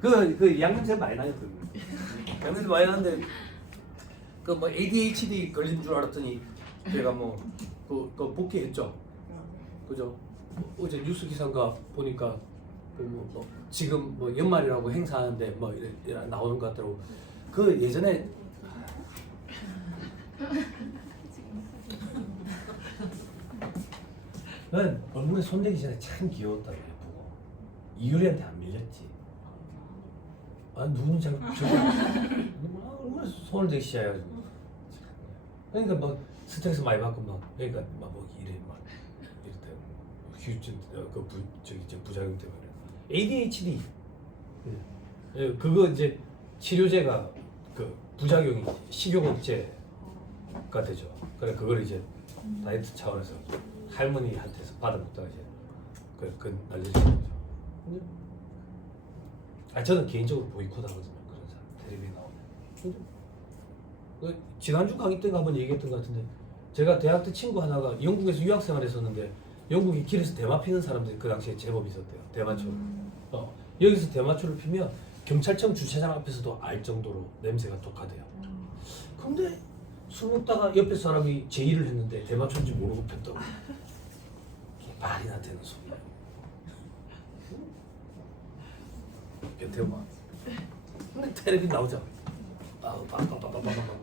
그 양냄새 많이 나요. 양냄새 많이 나는데 그 뭐 ADHD 걸린 줄 알았더니 제가 그 복귀했죠. 그죠? 어제 뉴스 기사가 보니까 지금 연말이라고 행사하는데 이래 나오는 것 같더라고. 그 예전에 난 얼굴에 손대기 전에 참 귀여웠다고 예쁘고 이효리한테 안 밀렸지. 아 눈이 잘 얼굴에 손을 대기 시작해가지고 그러니까 막 스트레스 많이 받고 그러니까 이래 이랬대. 휴증 부작용 때문에 ADHD 그거 이제 치료제가 그 부작용이 식욕억제가 되죠. 그래 그걸 이제 다이어트 차원에서 할머니한테서 받아먹다가 이제 그 날려주는 거죠. 저는 개인적으로 보이콧하거든요. 그런 사람 텔레비에 나오면. 지난주 강의 때가 한번 얘기했던 것 같은데 제가 대학 때 친구 하나가 영국에서 유학생활 했었는데 영국이 길에서 대마 피는 사람들이 그 당시에 제법 있었대요. 대마초를. 여기서 대마초를 피면 경찰청 주차장 앞에서도 알 정도로 냄새가 독하대요. 근데 술 먹다가 옆에 사람이 제의를 했는데 대마초인지 모르고 폈다고. 이게 말이나 되는 소리야. 변태우마. 근데 텔레비 나오자.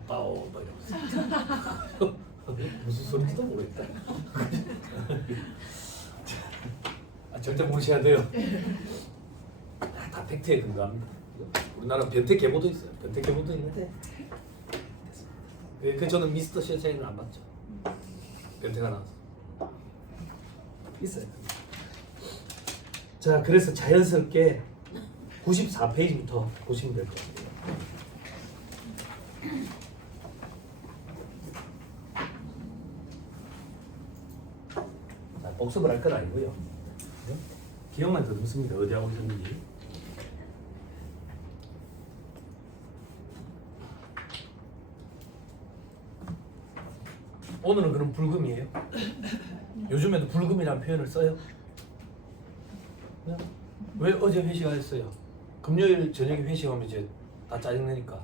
빠오 막 이러면서. 무슨 소리인지도 모르겠다. 절대 무시해야 돼요. 다 팩트에 근거합니다. 우리나라 변태 계보도 있어요. 변태 계보도 있는데. 저는 미스터 셔샤이는 안 봤죠. 변태가 나와서. 있어요. 자, 그래서 자연스럽게 94페이지부터 보시면 될 것 같아요. 자, 복습을 할 건 아니고요. 기억만 더듬습니다. 어디 하고 있었는지. 오늘은 그럼 불금이에요? 요즘에도 불금이라는 표현을 써요? 왜 어제 회식하셨어요? 금요일 저녁에 회식하면 이제 다 짜증내니까.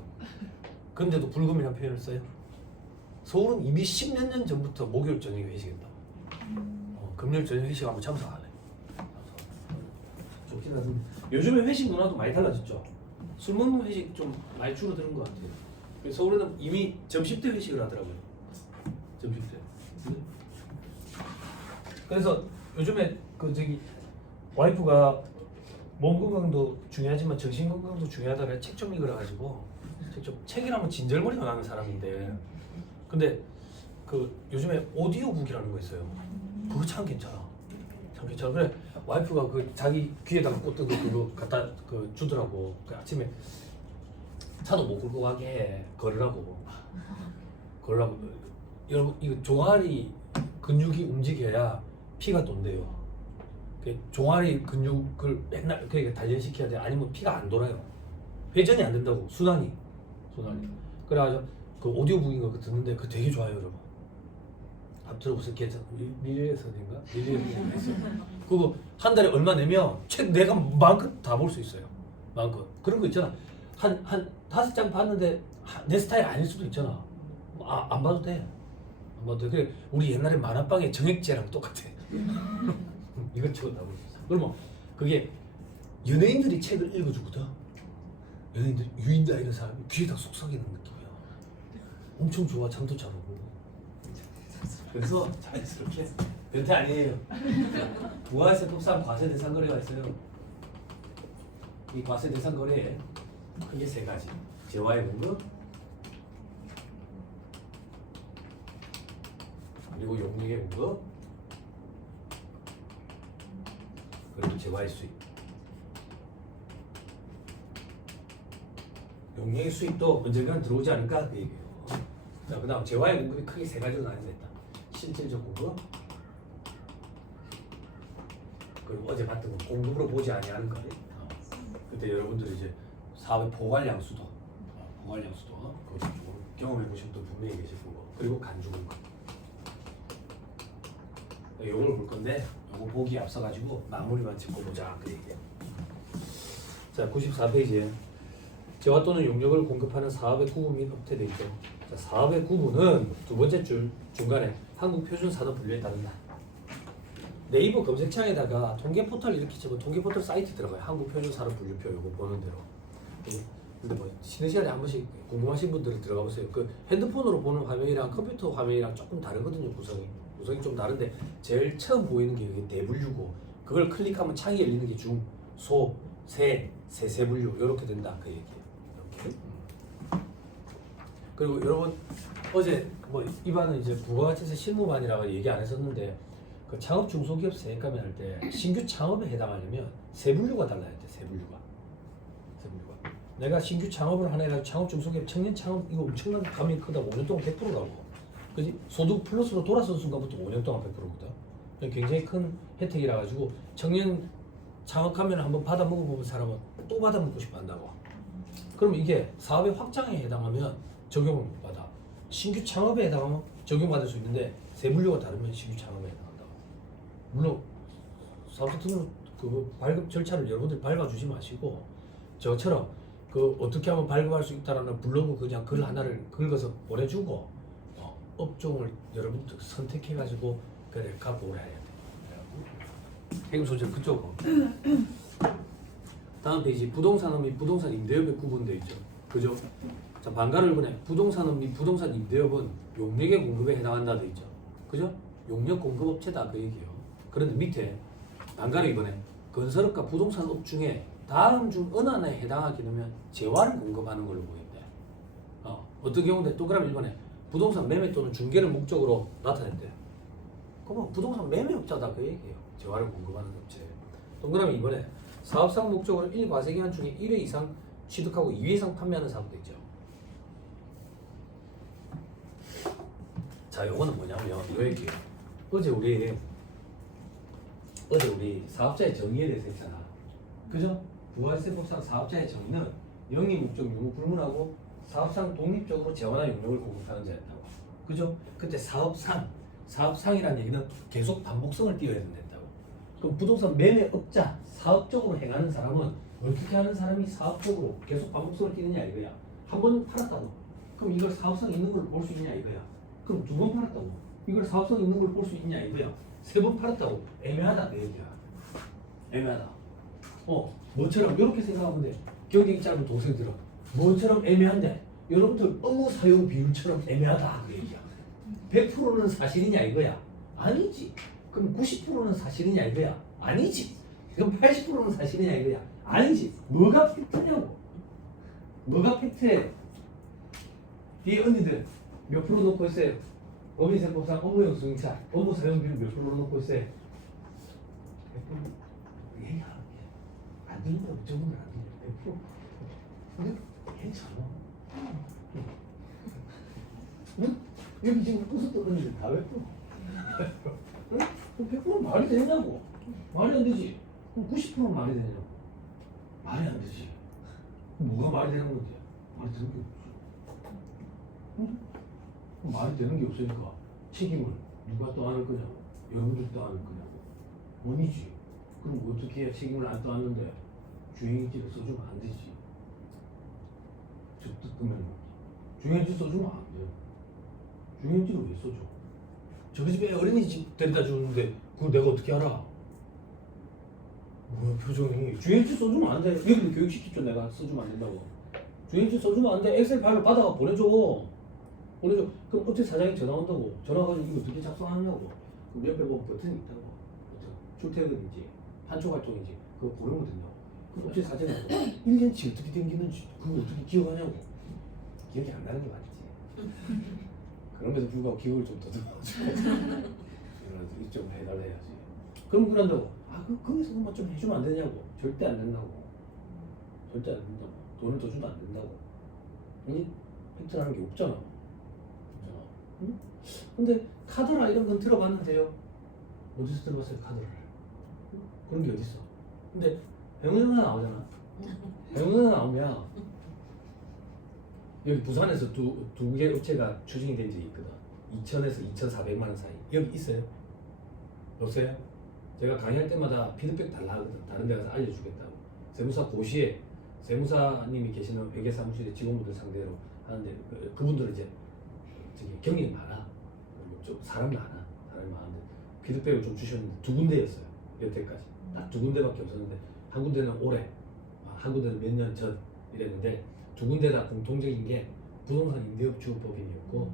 근데도 불금이라는 표현을 써요? 서울은 이미 10몇 년 전부터 목요일 저녁에 회식했다. 금요일 저녁에 회식하면 참석 안 해. 좋긴 하던데. 요즘에 회식 문화도 많이 달라졌죠. 술 먹는 회식 좀 많이 줄어드는 것 같아요. 서울에는 이미 점심 때 회식을 하더라고요. 점심 때. 그래서 요즘에 와이프가 몸 건강도 중요하지만 정신 건강도 중요하다고 책 좀 읽어가지고 책이라면 진절머리가 나는 사람인데 근데 요즘에 오디오북이라는 거 있어요. 그거 참 괜찮아. 참 괜찮아. 그래 와이프가 자기 귀에다가 꽂던 그거 갖다 주더라고. 아침에 차도 못 끌고 가게 걸으라고. 여러분 이거 종아리 근육이 움직여야 피가 돈대요. 종아리 근육을 맨날 단련시켜야 돼. 아니면 피가 안 돌아요. 회전이 안 된다고. 순환이. 그래가지고 그 오디오북인 거 듣는데 그거 되게 좋아요, 여러분. 한번 들어보세요. 괜찮아. 릴리에서인가? 릴리에서 그거 한 달에 얼마 내면 책 내가 마음껏 다 볼 수 있어요. 마음껏. 그런 거 있잖아. 한 5장 봤는데 내 스타일 아닐 수도 있잖아. 안 봐도 돼. 안 봐도 돼. 그래 우리 옛날에 만화방의 정액제랑 똑같아. 이것저것 다 볼 수 있어. 그러면 그게 연예인들이 책을 읽어주거든. 연예인들, 유인다 이런 사람이 귀에다 속삭이는 느낌이야. 엄청 좋아. 잠도 잘 오고. 그래서 자연스럽게 변태 아니에요. 부가세법상 과세대상거래가 있어요. 이 과세대상거래에 크게 3가지. 재화의 공급, 그리고 용익의 공급, 그리고 재화의 수익. 용익의 수익도 언젠가는 들어오지 않을까 그 얘기예요. 자, 그다음 재화의 공급이 크게 3가지로 나뉘어있다. 실질적 공급, 그리고 어제 봤던 거 공급으로 보지 아니하는 거. 그때 여러분들이 이제 사업의 포괄량수도 그거 경험해 보신 분 분명히 계실 거고, 그리고 간주금. 요걸 볼 건데 요거 보기 앞서 가지고 마무리만 짚고 보자 그 얘기야. 자, 94페이지에 재화 또는 용역을 공급하는 사업의 구분 및 업태 돼 있죠. 자, 사업의 구분은 두 번째 줄 중간에 한국 표준 산업 분류에 따른다. 네이버 검색창에다가 통계 포털 이렇게 치면 통계 포털 사이트 들어가요. 한국 표준 산업 분류표 요거 보는 대로. 근데 뭐 쉬는 시간에 한 번씩 궁금하신 분들은 들어가 보세요. 그 핸드폰으로 보는 화면이랑 컴퓨터 화면이랑 조금 다르거든요. 구성이 좀 다른데 제일 처음 보이는 게 이게 대분류고 그걸 클릭하면 창이 열리는 게 중, 소, 세, 세세분류 이렇게 된다 그 얘기예요. 이렇게. 그리고 여러분 어제 뭐 이반은 이제 국어과정에서 실무반이라고 얘기 안 했었는데 그 창업 중소기업 세액감면 할 때 신규 창업에 해당하려면 세분류가 달라야 돼. 세분류가. 내가 신규 창업을 하나 해가지고 창업 중소기업 청년 창업 이거 엄청난 감이 크다. 5년 동안 100%라고. 그지? 소득 플러스로 돌아선 순간부터 5년 동안 100%거든. 굉장히 큰 혜택이라 가지고 청년 창업하면 한번 받아 먹어보면 사람은 또 받아 먹고 싶어 한다고. 그럼 이게 사업의 확장에 해당하면 적용을 못 받아. 신규 창업에 해당하면 적용받을 수 있는데 세분류가 다르면 신규 창업에 해당한다고. 물론 사업자 등록 그 발급 절차를 여러분들 밟아주지 마시고 저처럼 그 어떻게 하면 발급할 수 있다라는 블로그 그냥 글 하나를 긁어서 보내주고 업종을 여러분들 선택해가지고 그래 갖고 오라 해야 돼. 해금 소재는 그쪽으로. 다음 페이지 부동산업 및 부동산 임대업에 구분되어 있죠. 그죠? 자 반가를 보내 부동산업 및 부동산 임대업은 용역의 공급에 해당한다 돼 있죠. 그죠? 용역 공급업체다 그 얘기예요. 그런데 밑에 반가를 이번에 건설업과 부동산업 중에 다음 중 어느 하나에 해당하게 되면 재화를 공급하는 걸로 보인대. 어떤 경우인데 동그라미 1번에 부동산 매매 또는 중개를 목적으로 나타낸대. 그러면 부동산 매매업자다 그 얘기예요. 재화를 공급하는 업체. 동그라미 2번에 사업상 목적으로 1과세기간 중에 1회 이상 취득하고 2회 이상 판매하는 사업도 있죠. 자, 요거는 뭐냐면 요 얘기예요. 어제 우리 사업자의 정의에 대해서 했잖아. 그죠? 부가세법상 사업자의 정의는 영위 목적 유무 불문하고 사업상 독립적으로 재화나 용역을 공급하는 자였다고. 그죠? 근데 사업상이라는 얘기는 계속 반복성을 띄어야 된다고. 그럼 부동산 매매업자, 사업적으로 행하는 사람은 어떻게 하는 사람이 사업적으로 계속 반복성을 띄느냐 이거야. 한 번 팔았다고. 그럼 이걸 사업성 있는 걸 볼 수 있냐 이거야. 그럼 두 번 팔았다고. 이걸 사업성 있는 걸 볼 수 있냐 이거야. 세 번 팔았다고. 애매하다 그 얘기야. 애매하다. 뭐처럼 이렇게 생각하면 돼. 경쟁이 짧은 동생들은 뭐처럼 애매한데 여러분들 업무 사용 비율처럼 애매하다 그 얘기야. 100%는 사실이냐 이거야. 아니지. 그럼 90%는 사실이냐 이거야. 아니지. 그럼 80%는 사실이냐 이거야. 아니지. 뭐가 팩트냐고. 뭐가 팩트예요. 뒤에 언니들 몇 프로 놓고 있어요. 법인세법상 업무용 승차 업무 사용 비율 몇 프로 놓고 있어요. 100% 얘기야. 안 들린다고 적으면 안 들려. 100%. 근데 괜찮아. 응? 여기 지금 웃었던 언니들 다 100%. 응? 100%는 말이 되냐고. 말이 안 되지. 그럼 90%는 말이 되냐고. 말이 안 되지. 뭐가 말이 되는 건지. 말이 되는 게 없어. 응? 말이 되는 게 없으니까 책임을 누가 떠안을 거냐고. 여러분들 떠안을 거냐고. 아니지. 그럼 어떻게 해? 책임을 안 떠안는데 주행일지를 써주면 안 되지. 그러면 주행일지 써주면 안 돼요. 주행일지를 왜 써줘? 저희 집에 어린이집 데려다 주는데 그걸 내가 어떻게 알아? 뭐야 표정이. 주행일지 써주면 안 돼. 여기도 교육시켰죠. 내가 써주면 안 된다고. 주행일지 써주면 안 돼. 엑셀 파일을 받아가 보내줘. 그럼 어떻게 사장이 전화 온다고. 전화 가지고 이거 어떻게 작성하냐고. 그럼 옆에 보면 버튼이 있다고. 출퇴근인지 판촉 활동인지 그거 고르면 된다고. 그럼 어떻게 사장이 1년치 어떻게 댕기는지 그걸 어떻게 기억하냐고. 기억이 안 나는 게 맞지. 그럼에도 불구하고 기억을 좀 더듬어주고 이쪽으로 해달라 해야지. 그럼 그런다고. 거기서 그만 좀 해주면 안 되냐고. 절대 안 된다고. 절대 안 된다고. 돈을 더 주면 안 된다고. 아니 팩트라는 게 없잖아. 응? 근데 카더라 이런 건 들어봤는데요. 어디서 들어봤어요 카더라를? 그런 게 어딨어? 근데 배우영화 나오잖아. 배우영화 나오면 여기 부산에서 두 개 업체가 추진이 된 적이 있거든. 2,000에서 2,400만 원 사이. 여기 있어요? 없어요? 제가 강의할 때마다 피드백 달라 하거든. 다른 데 가서 알려주겠다고. 세무사 고시에 세무사님이 계시는 회계사무실의 직원분들 상대로 하는데 그분들은 이제 저기 경력이 많아. 그리고 좀 사람이 많은데 피드백을 좀 주셨는데 두 군데였어요. 여태까지 딱 두 군데밖에 없었는데 한 군데는 올해, 한 군데는 몇 년 전 이랬는데 두 군데 다 공통적인 게 부동산 임대업주법인이었고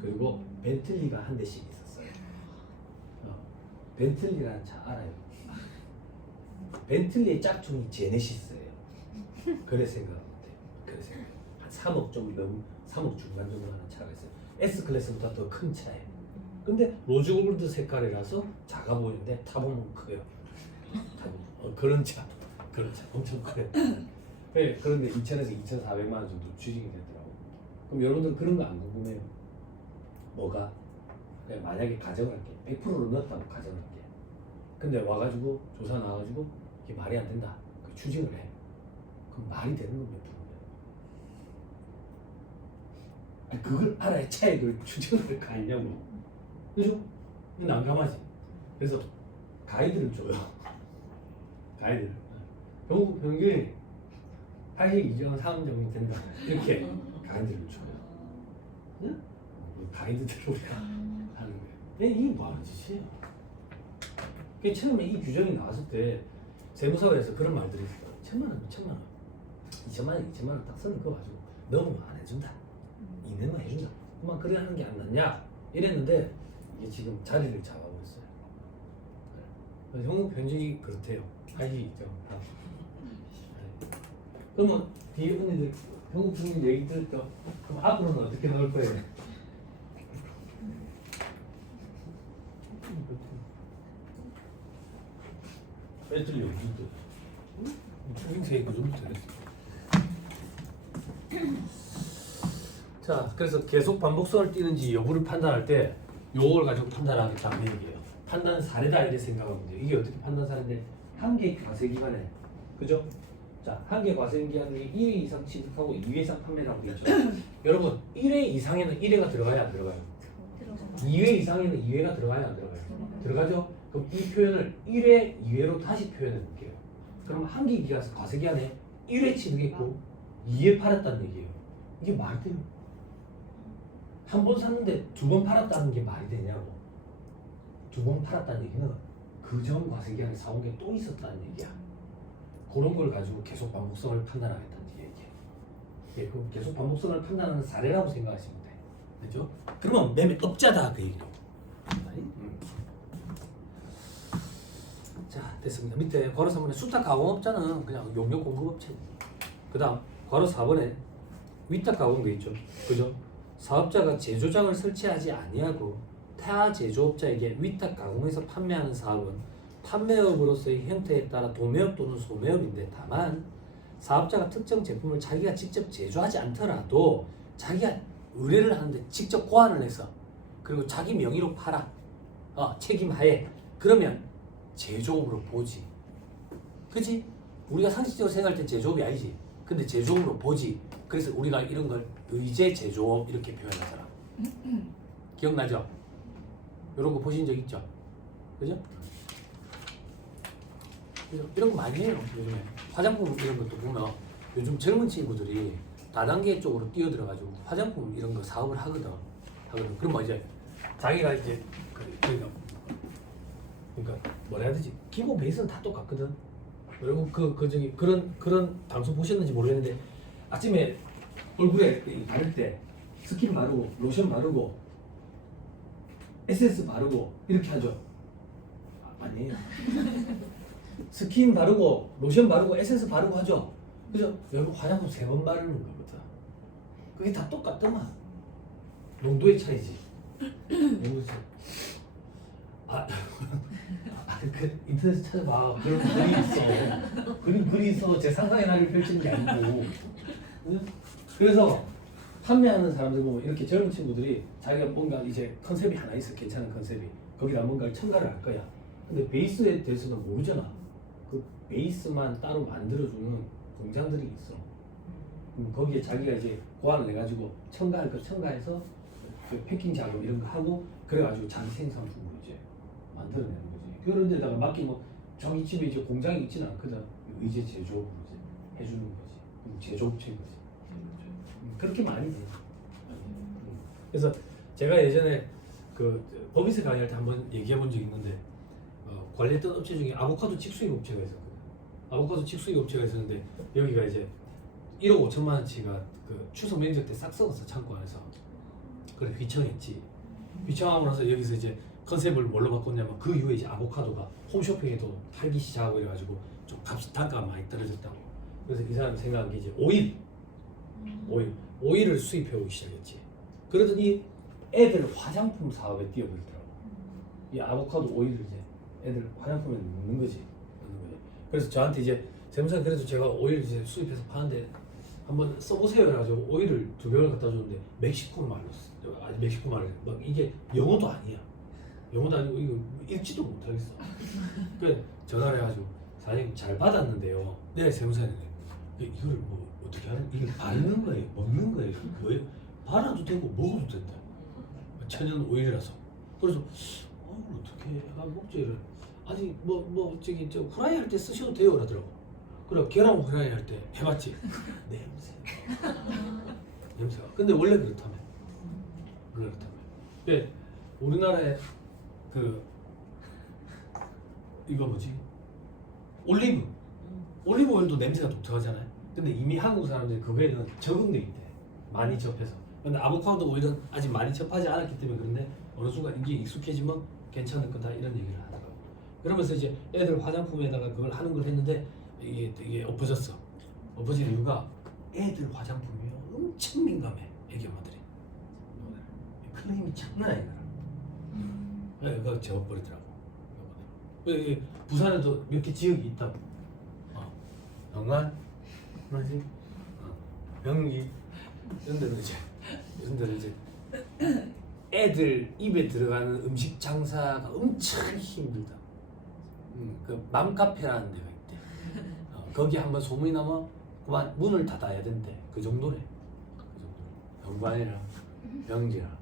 그리고 벤틀리가 한 대씩 있었어요. 벤틀리라는 차 알아요? 벤틀리의 짝퉁이 제네시스예요. 그래 생각하면 돼요. 그래 생각. 한 3억 좀 넘, 3억 중간 정도 하는 차가 있어요. S 클래스보다 더 큰 차예요. 근데 로즈 골드 색깔이라서 작아 보이는데 타보면 커요. 그런 차 엄청 커요. 네, 그런데 2천에서 2,400만 원 정도 추징이 되더라고. 그럼 여러분들 그런 거 안 궁금해요? 뭐가? 그냥 만약에 가정을 할게. 100%로 넣었다고 가정을 할게. 근데 와가지고 조사 나와가지고 이게 말이 안 된다. 그 추징을 해. 그럼 말이 되는 건 몇 프로냐? 아니, 그걸 알아야 차액을 추징을 가냐고. 그죠? 난감하지. 그래서 가이드를 줘요. 가이드를. 영국 평균이 82.3 정도 된다. 이렇게 가이드를 줘요. 응? 가이드대로 우리가 하는 거예요. 이게 뭐 하는 짓이에요? 처음에 이 규정이 나왔을 때 세무사회에서 그런 말들이 있어요. 1,000만 원, 2,000만 원. 2,000만 원, 2,000만 원 딱 쓰는 거 가지고 넘으면 안 해준다. 이내만 해준다. 그만 그래 하는 게 안 낫냐? 이랬는데 이게 지금 자리를 잡아버렸어요. 영국 편집이 그렇대요. 알겠죠? 그러면 뒤에 언니들 영국 편집 얘기 들었죠? 그럼 앞으로는 어떻게 나올 거예요? 벤틀리 무슨 뜻? 추징세액 그 정도 되겠어. 자, 그래서 계속 반복성을 띠는지 여부를 판단할 때 요걸 가지고 판단하겠다는 얘기예요. 판단 사례다 이렇게 생각하면 돼요. 이게 어떻게 판단 사례인데 한개 과세 기간에 그죠? 자, 한개 과세 기간에 1회 이상 취득하고 2회 이상 판매라고 되어 있죠. 여러분 1회 이상에는 1회가 들어가야 안 들어가요? 2회 이상에는 2회가 들어가야 안 들어가요? 들어가죠? 그럼 이 표현을 1회, 2회로 다시 표현해 볼게요. 그럼 한개 기간 과세 기간에 1회 취득했고 2회 팔았다는 얘기예요. 이게 말이 돼요? 한 번 샀는데 두 번 팔았다는 게 말이 되냐고. 두 번 팔았다는 얘기는 그 전 과세기간에 사온 게 또 있었다는 얘기야. 그런 걸 가지고 계속 반복성을 판단하겠다는 얘기예요. 예, 그럼 계속 반복성을 판단하는 사례라고 생각하시면 돼. 그죠? 그러면 매매업자다 그 얘기라고. 자, 됐습니다. 밑에 괄호 3번에 수탁 가공업자는 그냥 용역 공급업체. 그 다음 괄호 4번에 위탁 가공 돼 있죠. 그죠? 사업자가 제조장을 설치하지 아니하고 타 제조업자에게 위탁 가공해서 판매하는 사업은 판매업으로서의 형태에 따라 도매업 또는 소매업인데 다만 사업자가 특정 제품을 자기가 직접 제조하지 않더라도 자기가 의뢰를 하는데 직접 고안을 해서 그리고 자기 명의로 팔아 책임하에 그러면 제조업으로 보지. 그치? 우리가 상식적으로 생각할 때 제조업이 아니지. 근데 제조업으로 보지. 그래서 우리가 이런 걸 의제 제조업 이렇게 표현하잖아. 기억나죠? 이런 거 보신 적 있죠? 그죠? 이런 거 많이 해요. 요즘에 화장품 이런 것도 보면 요즘 젊은 친구들이 다단계 쪽으로 뛰어들어가지고 화장품 이런 거 사업을 하거든. 그러면 이제 자기가 이제 그러니까 뭐라 해야 되지? 기본 베이스는 다 똑같거든. 여러분 저기 그런 방송 보셨는지 모르겠는데 아침에 얼굴에 바를 때 스킨 바르고 로션 바르고 에센스 바르고 이렇게 하죠. 아니에요. 스킨 바르고 로션 바르고 에센스 바르고 하죠. 그죠? 여러분 화장품 3번 바르는 거거든. 그게 다 똑같더만. 농도의 차이지. 농도의 차이. 그 인터넷에 찾아봐. 그런 글이 있어. 그런 글이 있어. 제 상상의 나를 펼치는 게 아니고. 그래서 판매하는 사람들 보면 이렇게 젊은 친구들이 자기가 뭔가 이제 컨셉이 하나 있어. 괜찮은 컨셉이. 거기다 뭔가를 첨가를 할 거야. 근데 베이스에 대해서는 모르잖아. 그 베이스만 따로 만들어주는 공장들이 있어. 그럼 거기에 자기가 이제 고안을 해가지고 첨가할 거 첨가해서 그 패킹 작업 이런 거 하고 그래가지고 자기 생산품으로 이제 만들어내는 거지. 그런 데다가 맡기면 자기 집에 이제 공장이 있지는 않거든. 의제 제조업으로 해주는 거지. 제조업체인 거지. 그렇게 많이 돼. 그래서 제가 예전에 그 법인세 강의할 때 한번 얘기해 본 적이 있는데 관리했던 업체 중에 아보카도 직수입 업체가 있었거든요. 아보카도 직수입 업체가 있었는데 여기가 이제 1억 5천만 원치가 그 추석 명절 때 싹 썩었어 창고 안에서. 그래 휘청했지. 휘청하고 나서 여기서 이제 컨셉을 뭘로 바꿨냐면 그 이후에 이제 아보카도가 홈쇼핑에도 팔기 시작하고 이래가지고 좀 단가가 많이 떨어졌다고. 그래서 이 사람이 생각한 게 이제 오일을 수입해 오기 시작했지. 그러더니 애들 화장품 사업에 뛰어들더라고. 이 아보카도 오일을 이제 애들 화장품에 넣는 거지. 그래서 저한테 이제 세무사님 그래도 제가 오일 이제 수입해서 파는데 한번 써보세요 해가지고 오일을 2병을 갖다 줬는데 멕시코 말로 써. 아니 멕시코 말로 막 이게 영어도 아니야. 영어도 아니고 이거 읽지도 못하겠어. 그래 전화를 해가지고 사장님 잘 받았는데요. 네 세무사님 이걸 뭐 어떻게 하는? 이게 바르는 거예요? 먹는 거예요? 뭐예요? 발라도 되고 먹어도 된다. 천연 오일이라서. 그래서 어떻게 먹지? 아니 뭐 저기 저 후라이 할 때 쓰셔도 돼요 그러더라고. 그래 계란 후라이 할 때 해봤지. 냄새가. 근데 원래 그렇다며. 근데 우리나라에 그 이거 뭐지? 올리브 오일도 냄새가 독특하잖아요. 근데 이미 한국 사람들이 그거에는 적응돼 있대. 많이 접해서. 근데 아보카도 오일은 아직 많이 접하지 않았기 때문에 그런데 어느 순간 이게 익숙해지면 괜찮을 거다 이런 얘기를 하더라고. 그러면서 이제 애들 화장품에다가 그걸 하는 걸 했는데 이게 엎어졌어. 엎어진 이유가 애들 화장품이 엄청 민감해. 애기 엄마들이. 클레임이 장난 아니더라. 그거 재워버리더라고. 부산에도 몇 개 지역이 있다고. 영안, 뭐지? 명기 이런 데는 이제 애들 입에 들어가는 음식 장사가 엄청 힘들다. 그 맘카페라는 데가 있대. 거기 한번 소문이 나면 그만 문을 닫아야 된대. 그 정도래. 영관이랑 명기랑.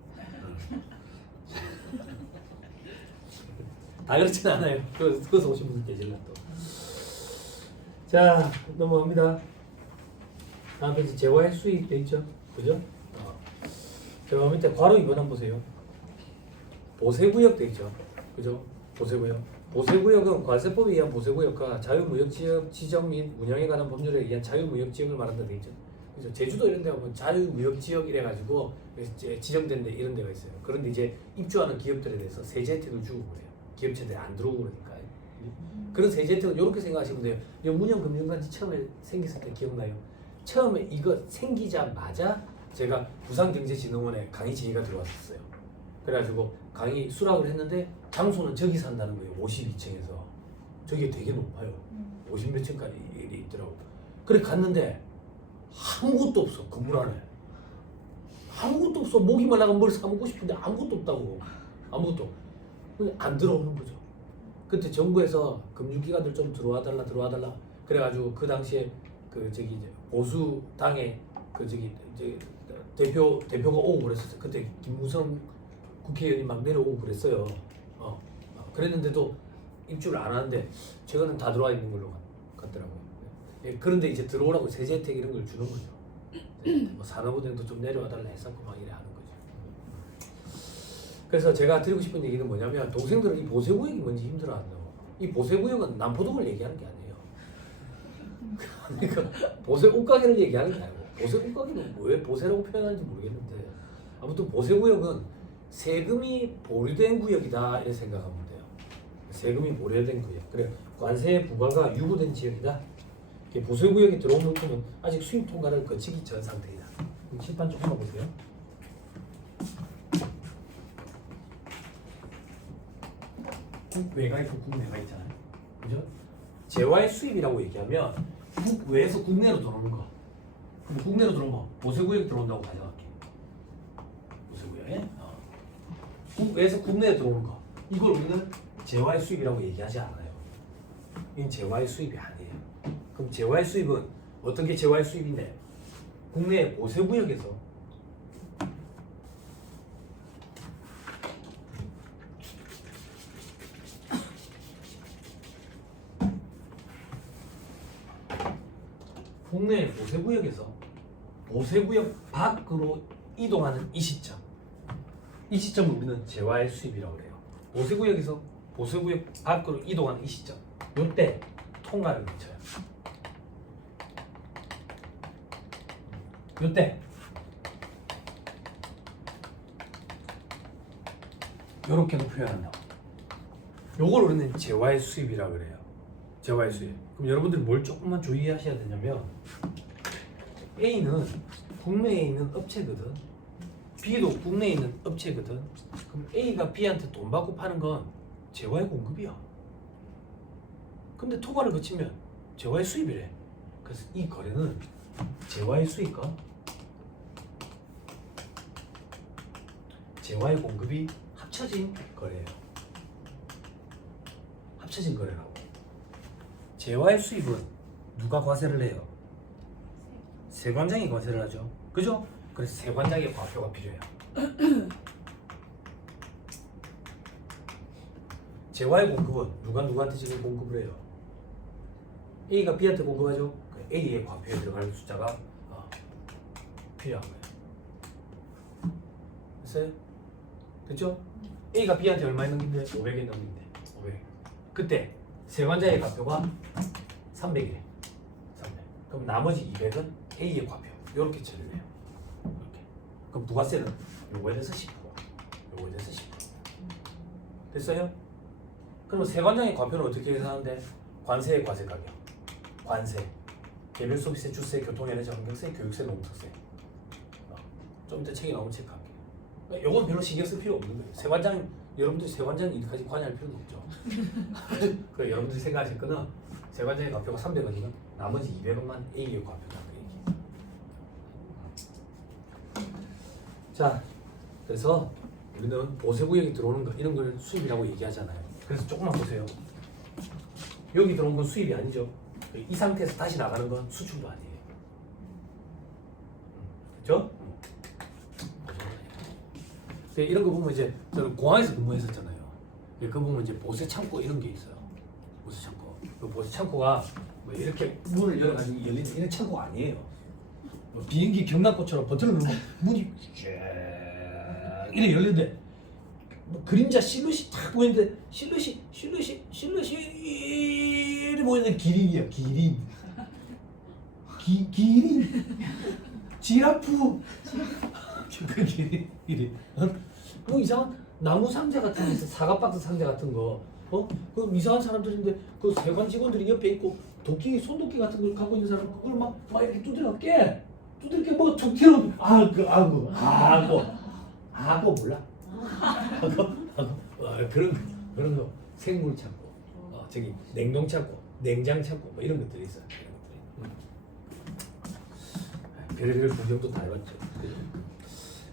다 그렇진 않아요. 그래서 오신 분들 계실라 또. 자 넘어갑니다. 다음 페이지 재화의 수입 돼 있죠, 그죠? 자 밑에 괄호 2번 한번 보세요. 보세구역 돼 있죠, 그죠? 보세구역. 보세구역은 관세법에 의한 보세구역과 자유무역지역 지정 및 운영에 관한 법률에 의한 자유무역지역을 말한다 돼 있죠. 그죠? 제주도 이런 데 보면 자유무역지역 이래가지고 지정된 데 이런 데가 있어요. 그런데 이제 입주하는 기업들에 대해서 세제 혜택을 주고 그래요. 기업체들이 안 들어오고 그러니까. 그런 세제 혜택은 이렇게 생각하시면 돼요. 문영금융단지 처음에 생겼을 때 기억나요? 처음에 이거 생기자마자 제가 부산경제진흥원에 강의 지휘가 들어왔었어요. 그래가지고 강의 수락을 했는데 장소는 저기 산다는 거예요. 52층에서. 저게 되게 높아요. 50몇 층까지 있더라고. 그래 갔는데 아무것도 없어. 건물 안에. 아무것도 없어. 모기만 나가면 뭘 사먹고 싶은데 아무것도 없다고. 아무것도. 안 들어오는 거죠. 그때 정부에서 금융기관들 좀 들어와 달라. 그래가지고 그 당시에 그 저기 보수 당의 그 저기 이제 대표가 오고 그랬었어요. 그때 김무성 국회의원이 막 내려오고 그랬어요. 그랬는데도 입주를 안 하는데 최근은 다 들어와 있는 걸로 같더라고요. 예, 그런데 이제 들어오라고 세제 혜택 이런 걸 주는 거죠. 뭐 산업은행도 좀 내려와 달라 했었고 막 이래 하는 거죠. 그래서 제가 드리고 싶은 얘기는 뭐냐면 동생들은 이 보세구역이 뭔지 힘들어한다고. 이 보세구역은 남포동을 얘기하는 게 아니에요. 그러니까 보세 옷가게를 얘기하는 게 아니고 보세 옷가게는 왜 보세라고 표현하는지 모르겠는데 아무튼 보세구역은 세금이 보류된 구역이다 이렇게 생각하면 돼요. 세금이 보류된 구역. 그래 관세 부과가 유보된 지역이다. 보세구역에 들어온 물품은 아직 수입 통과를 거치기 전 상태이다. 칠판 조금만 보세요. 국외가 있고 국내가 있잖아요. 그죠? 재화의 수입이라고 얘기하면 국외에서 국내로 들어오는 거. 그럼 국내로 들어오면 보세구역에 들어온다고 가정할게. 보세구역에 국외에서 국내에 들어오는 거. 이걸 우리는 재화의 수입이라고 얘기하지 않아요. 이건 재화의 수입이 아니에요. 그럼 재화의 수입은 어떤 게 재화의 수입인데? 국내 보세구역에서 국내 보세구역에서 보세구역 밖으로 이동하는 이 시점, 이 시점을 우리는 재화의 수입이라고 그래요. 보세구역에서 보세구역 밖으로 이동하는 이 시점, 이때 통과를 거쳐요. 이때 이렇게도 표현한다. 요걸 우리는 재화의 수입이라고 그래요. 재화의 수입. 그럼 여러분들이 뭘 조금만 주의하셔야 되냐면 A는 국내에 있는 업체거든. B도 국내에 있는 업체거든. 그럼 A가 B한테 돈 받고 파는 건 재화의 공급이야. 근데 토가를 거치면 재화의 수입이래. 그래서 이 거래는 재화의 수입과 재화의 공급이 합쳐진 거래예요. 합쳐진 거래라고. 재화의 수입은 누가 과세를 해요? 세관장이 과세를 하죠. 그죠? 그래서 세관장의 과표가 필요해요. 재화의 공급은 누가 누구한테 지금 공급을 해요? A가 B한테 공급하죠. A의 과표에 들어갈 숫자가 필요한 거예요. 됐어요? 됐죠? A가 B한테 얼마에 넘긴대? 500에 넘긴대. 500. 그때 세관장의 과표가 300이래. 300. 그럼 나머지 200은 A의 과표. 이렇게 처리를 해요. 이렇게. 그럼 부가세는 요거에 대해서 10%. 요거에 대해서 10%. 됐어요? 그러면 세관장의 과표는 어떻게 계산하는데? 관세의 과세 가격. 관세. 개별 소비세, 주세, 교통에너지, 환경세, 교육세, 농특세. 좀 이따 책에 나오면 체크할게요. 요건 별로 신경 쓸 필요 없는 거예요. 세관장, 여러분들 세관장 이렇게까지 관여할 필요는 없죠. 그 여러분들이 생각하실 거는 세관장의 과표가 300원이면 나머지 200원만 A의 과표다. 그 얘기. 자, 그래서 우리는 보세구역이 들어오는 거 이런 걸 수입이라고 얘기하잖아요. 그래서 조금만 보세요. 여기 들어온 건 수입이 아니죠. 이 상태에서 다시 나가는 건 수출도 아니에요. 그렇죠? 이런 거 보면 이제 저는 공항에서 근무했었잖아요. 그 보면 이제 보세 창고 이런 게 있어요. 보세 창고. 그 보세 창고가 뭐 이렇게 문을 열어가지고 열리는 이런 창고가 아니에요. 뭐 비행기 경납고처럼 버튼을 누르면 문이 이렇게 열리는데 뭐 그림자 실루엣이 탁 보이는데 실루엣이 이렇게 보이는 기린이야. 기린. 기린. 지라프. 그 기린. 뭐 이상한 나무 상자 같은 데서 사과 박스 상자 같은 거, 그 이상한 사람들인데 그 세관 직원들이 옆에 있고 도끼 손도끼 같은 걸 갖고 있는 사람 그걸 막 이렇게 두드려 뭐 툭 튀어 악어 몰라? 그런 거 생물 창고, 저기 냉동 창고, 냉장 창고 뭐 이런 것들이 있어요. 별의별 구경도 다 해봤죠.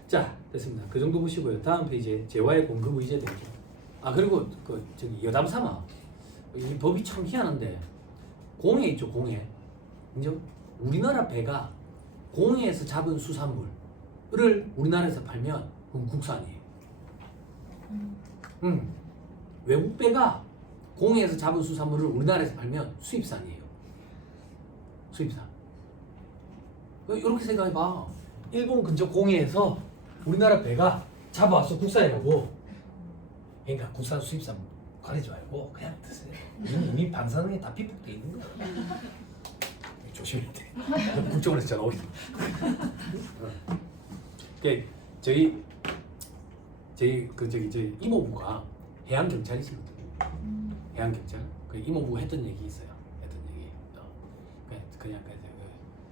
자, 됐습니다. 그 정도 보시고요. 다음 페이지에 재화의 공급 의제 되죠. 그리고 저기 여담삼아 이 법이 참 희한한데 공해 있죠. 공해. 이제 우리나라 배가 공해에서 잡은 수산물을 우리나라에서 팔면 그건 국산이에요. 외국 배가 공해에서 잡은 수산물을 우리나라에서 팔면 수입산이에요. 수입산. 이렇게 생각해봐. 일본 근처 공해에서 우리나라 배가 잡아와서 국산이라고. 그러니까 국산 수입산 가리지 말고 그냥 드세요. 이미 방사능에 다 피폭돼 있는 거야. 조심해야 돼. 국정원 했잖아. 저희 이모부가 해양 경찰이시거든요. 해양 경찰. 그 이모부가 했던 얘기 있어요. 그냥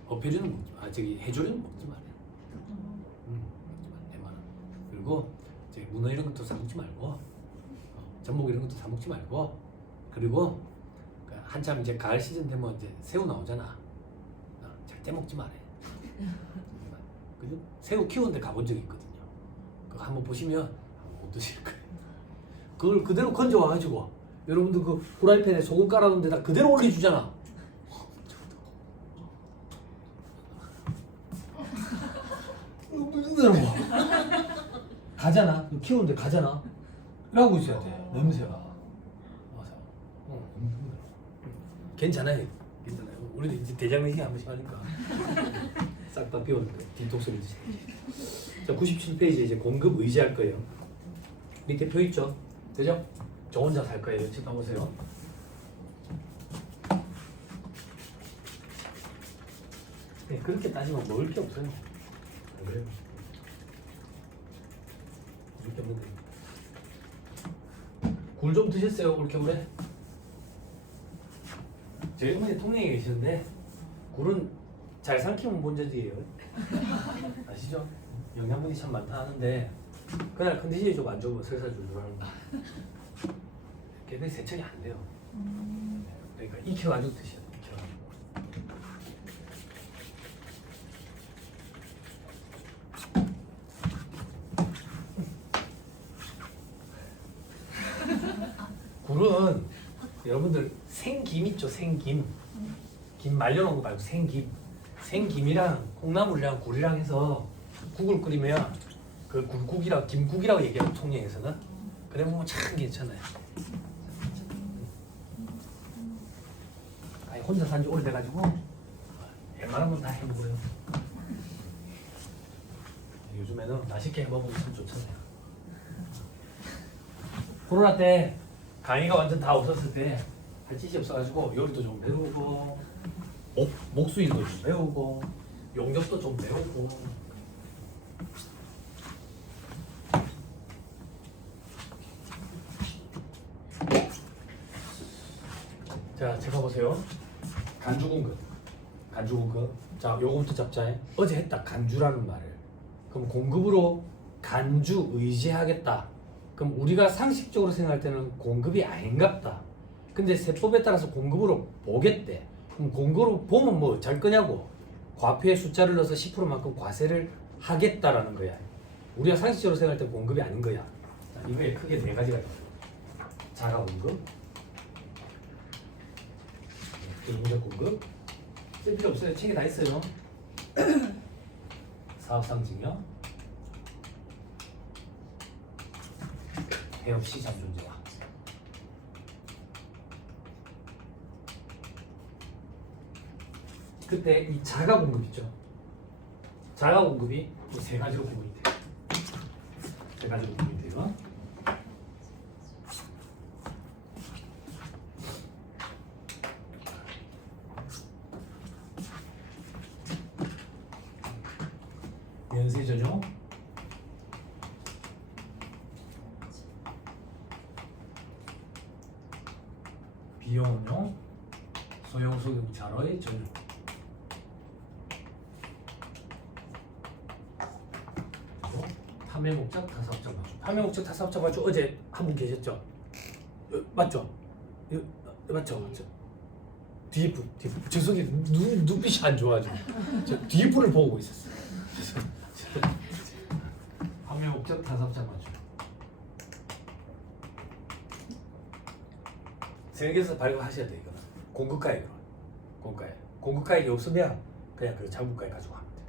어패류는 먹지 마. 해조류는 먹지 말아요. 먹지 마. 웬만하면. 그리고 문어 이런 것도 사 먹지 말고, 전복 이런 것도 사 먹지 말고, 그리고 한참 이제 가을 시즌 되면 이제 새우 나오잖아. 절대 먹지 말아요. 그죠? 새우 키우는데 가본 적이 있거든요. 그거 한번 보시면 못 드실 거예요. 그걸 그대로 건져와가지고 여러분들 그 후라이팬에 소금 깔아놓은 데다 그대로 올려주잖아. 가잖아. 키우는데 가잖아. 이러고 있어야 돼. 냄새가. 괜찮아요. 괜찮아요. 우리도 이제 대장내시 한 번씩 하니까 싹 다 비워놓을 거예요. 디톡스를 이제. 자, 97페이지 이제 공급 의지할 거예요. 밑에 표 있죠? 그죠? 저 혼자 살 거예요. 지금 봐보세요. 네, 그렇게 따지면 먹을 게 없어요. 안 그래요? 먹을 게 없는데. 굴 좀 드셨어요? 올 겨울에? 저희 어머니 통영에 계시는데 굴은 잘 삼키면 본전이에요. 아시죠? 영양분이 참 많다 하는데 그날 컨디션이 좀 안 좋으면 설사줄줄하는 거. 걔네 세척이 안 돼요. 그러니까 익혀가지고 드셔야 돼요. 굴은 여러분들 생김 있죠? 생김. 김 말려놓은 거 말고 생김. 생김이랑 콩나물이랑 굴이랑 해서 국을 끓이면 그 굴국이라고 김국이라고 얘기하고 통영에서는 그래 보면 참 괜찮아요. 아니 혼자 산지 오래돼가지고 웬만한 건 다 해먹어요. 요즘에는 맛있게 해먹으면 참 좋잖아요. 코로나 때 강의가 완전 다 없었을 때 할 짓이 없어가지고 요리도 좀 배우고 목수일도 좀 배우고 용접도 좀 배우고. 자, 제가 보세요. 간주 공급. 자, 요거부터 잡자. 어제 했다. 간주라는 말을. 그럼 공급으로 간주 의지하겠다. 그럼 우리가 상식적으로 생각할 때는 공급이 아닌갑다. 근데 세법에 따라서 공급으로 보겠대. 그럼 공급으로 보면 뭐 잘 거냐고. 과표의 숫자를 넣어서 10%만큼 과세를 하겠다라는 거야. 우리가 상식적으로 생각할 때 공급이 아닌 거야. 자, 이거에 크게 네 가지가 있어요. 자가 공급, 인적 공급, 쓸 필요 없어요. 책에 다 있어요. 사업상 증여, 배업 시장 존재화. 그때 이 자가 공급 있죠. 자가 공급이 이 세 가지로 구분이 돼요. 세 가지로 구분이 돼요. 연쇄 전용, 비용용, 소형 소규모 자로의 전용. 판매 목적 타사업장 발주. 판매 목적 타사업장 발주 어제 한 분 계셨죠? 맞죠? 맞죠? DF. 죄송해요. 눈빛이 안 좋아가지고 저 DF를 보고 있었어요. 판매 목적 타사업장 발주. 세계에서 발급하셔야 돼요. 이거는 공급가액으로. 공급가액이 없으면 그냥 그 장부가액 가지고 하면 돼요.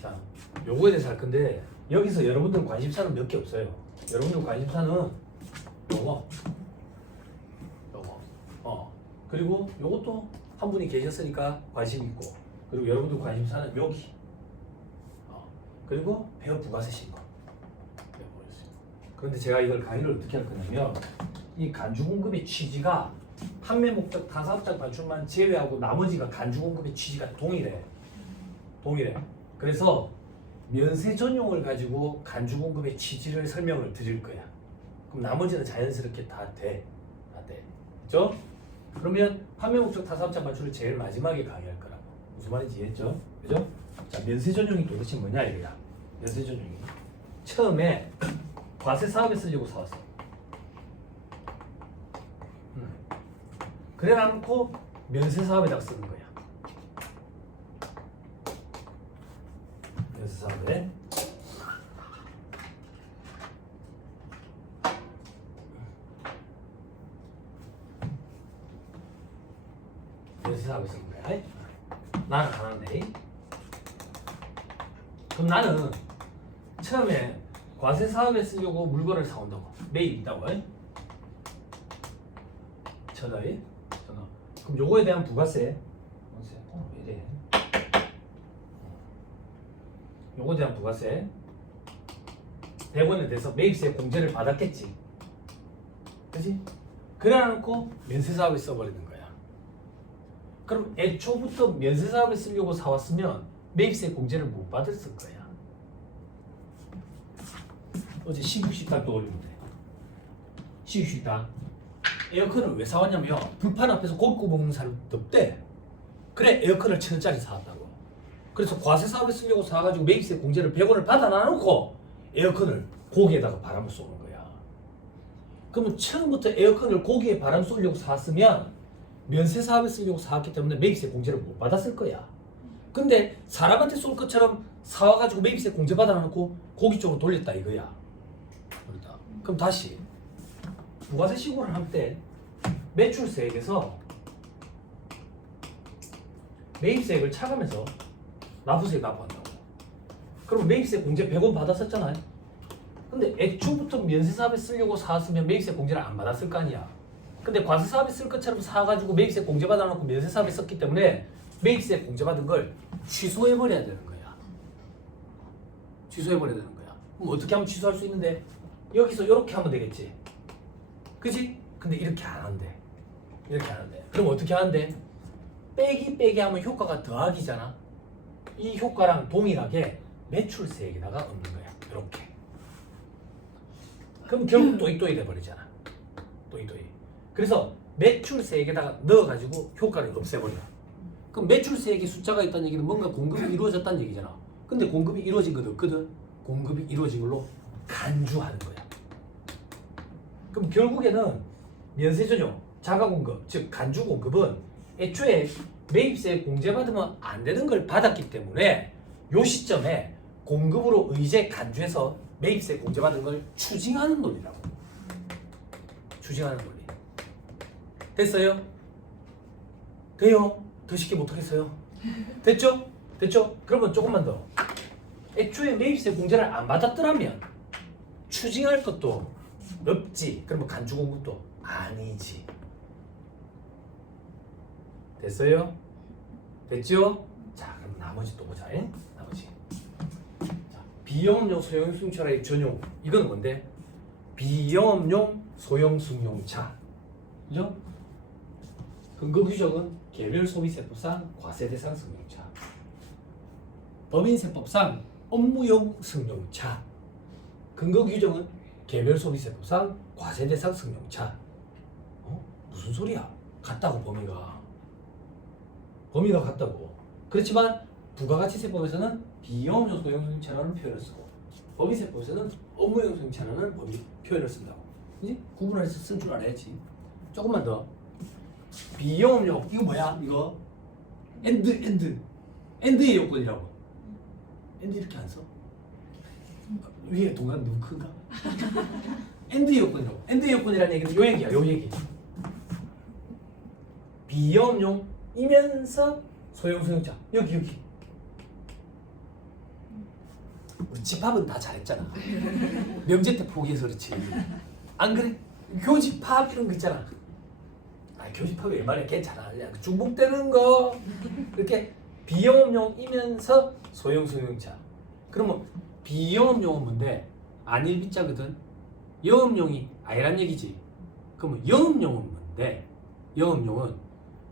자, 요거에 대해서 할 건데 여기서 여러분들 관심사는 몇 개 없어요. 여러분들 관심사는 요거 그리고 요것도 한 분이 계셨으니까 관심 있고, 그리고 여러분들 관심사는 여기 그리고 폐업 부가세 신고. 그런데 제가 이걸 강의를 어떻게 할 거냐면 이 간주 공급의 취지가 판매 목적 타사업장 발주만 제외하고 나머지가 간주 공급의 취지가 동일해. 그래서 면세 전용을 가지고 간주 공급의 취지를 설명을 드릴 거야. 그럼 나머지는 자연스럽게 다 돼. 그렇죠? 그러면 판매 목적 타사업장 발주를 제일 마지막에 강의할 거라고. 무슨 말인지 이해했죠? 그죠? 자, 면세 전용이 도대체 뭐냐 이거야. 면세 전용이 처음에 과세 사업에 쓰려고 사왔어. 그래 놓고 면세 사업에다 쓰는 거야. 면세 사업에. 면세 사업에 쓰는 거야. 나는 안 한대. 그럼 나는 처음에 과세 사업에 쓰려고 물건을 사온다고. 매입 있다고. 2,000원. 그럼 요거에 대한 부가세. 왜 이래? 요거에 대한 부가세 100원에 대해서 매입세 공제를 받았겠지. 그지? 그래놓고 면세사업에 써버리는 거야. 그럼 애초부터 면세사업에 쓰려고 사왔으면 매입세 공제를 못 받았을 거야. 어제 시국식당 떠올리면 돼. 시국식당 에어컨을 왜 사왔냐면 불판 앞에서 고기 구워 먹는 사람 없대. 그래 에어컨을 1,000원짜리 사왔다고. 그래서 과세사업에 쓰려고 사가지고 매입세 공제를 100원을 받아 놔놓고 에어컨을 고기에다가 바람을 쏘는 거야. 그러면 처음부터 에어컨을 고기에 바람 쏘려고 사왔으면 면세사업에 쓰려고 사왔기 때문에 매입세 공제를 못 받았을 거야. 근데 사람한테 쏠 것처럼 사와가지고 매입세 공제 받아놓고 고기 쪽으로 돌렸다 이거야. 그럼 다시 부가세 시고를 할 때 매출세액에서 매입세액을 차감해서 납부세액 납부한다고. 그럼 매입세 공제 100원 받았었잖아요. 근데 애초부터 면세사업에 쓰려고 사왔으면 매입세 공제를 안 받았을 거 아니야. 근데 과세사업에 쓸 것처럼 사가지고 매입세 공제 받아놓고 면세사업에 썼기 때문에 매입세 공제 받은 걸 취소해버려야 되는 거야. 취소해버려야 되는 거야. 그럼 어떻게 하면 취소할 수 있는데? 여기서 이렇게 하면 되겠지. 그지? 근데 이렇게 안 한대. 이렇게 안 한대. 그럼 어떻게 하는데? 빼기 하면 효과가 더하기잖아. 이 효과랑 동일하게 매출세액에다가 얹는 거야. 이렇게. 그럼 결국 또이또이 돼버리잖아. 또이또이. 그래서 매출세액에다가 넣어가지고 효과를 없애버려. 그럼 매출세액의 숫자가 있다는 얘기는 뭔가 공급이 이루어졌다는 얘기잖아. 근데 공급이 이루어진 건 없거든. 공급이 이루어진 걸로 간주하는 거야. 그럼 결국에는 면세전용, 자가공급, 즉 간주공급은 애초에 매입세 공제받으면 안 되는 걸 받았기 때문에 요 시점에 공급으로 의제 간주해서 매입세 공제받은 걸 추징하는 논리라고. 추징하는 논리. 됐어요? 돼요? 더 쉽게 못하겠어요? 됐죠? 됐죠? 그러면 조금만 더. 애초에 매입세 공제를 안 받았더라면 추징할 것도 없지. 그러면 간주공급도 아니지. 됐어요? 됐죠? 자, 그럼 나머지 또 보자. 나머지. 자, 비영업용 소형 승용차의 전용. 이건 뭔데? 비영업용 소형 승용차. 그죠? 근거 규정은 개별 소비세법상 과세대상 승용차. 법인세법상 업무용 승용차. 근거 규정은 개별 소비세법상 과세대상 승용차. 무슨 소리야? 같다고 범위가 같다고. 그렇지만 부가가치세법에서는 비영업용 소형 승용차라는 표현을 쓰고 법인세법에서는 업무용 승용차라는 표현을 쓴다고. 이제 구분해서 쓸 줄 알아야지. 조금만 더. 비영업용 이거 뭐야? 이거 엔드의 요건이라고. 엔드 이렇게 안 써? 위에 동안 너무 큰가? 엔드 요건이라고. 엔드 요건이라는 얘기는 요 얘기야. 요 얘기. 비영업용이면서 소형 승용차. 여기. 우리 집합은 다 잘했잖아. 명제 때 포기해서 그렇지. 안 그래? 교집합 이런 거 있잖아. 교집합이 웬만해 괜찮아. 그냥 중복되는 거. 이렇게 비영업용이면서 소형 승용차. 그러면 비영업용은 뭔데? 안일비자거든. 영업용이 아니란 얘기지. 그러면 영업용은 뭔데? 영업용은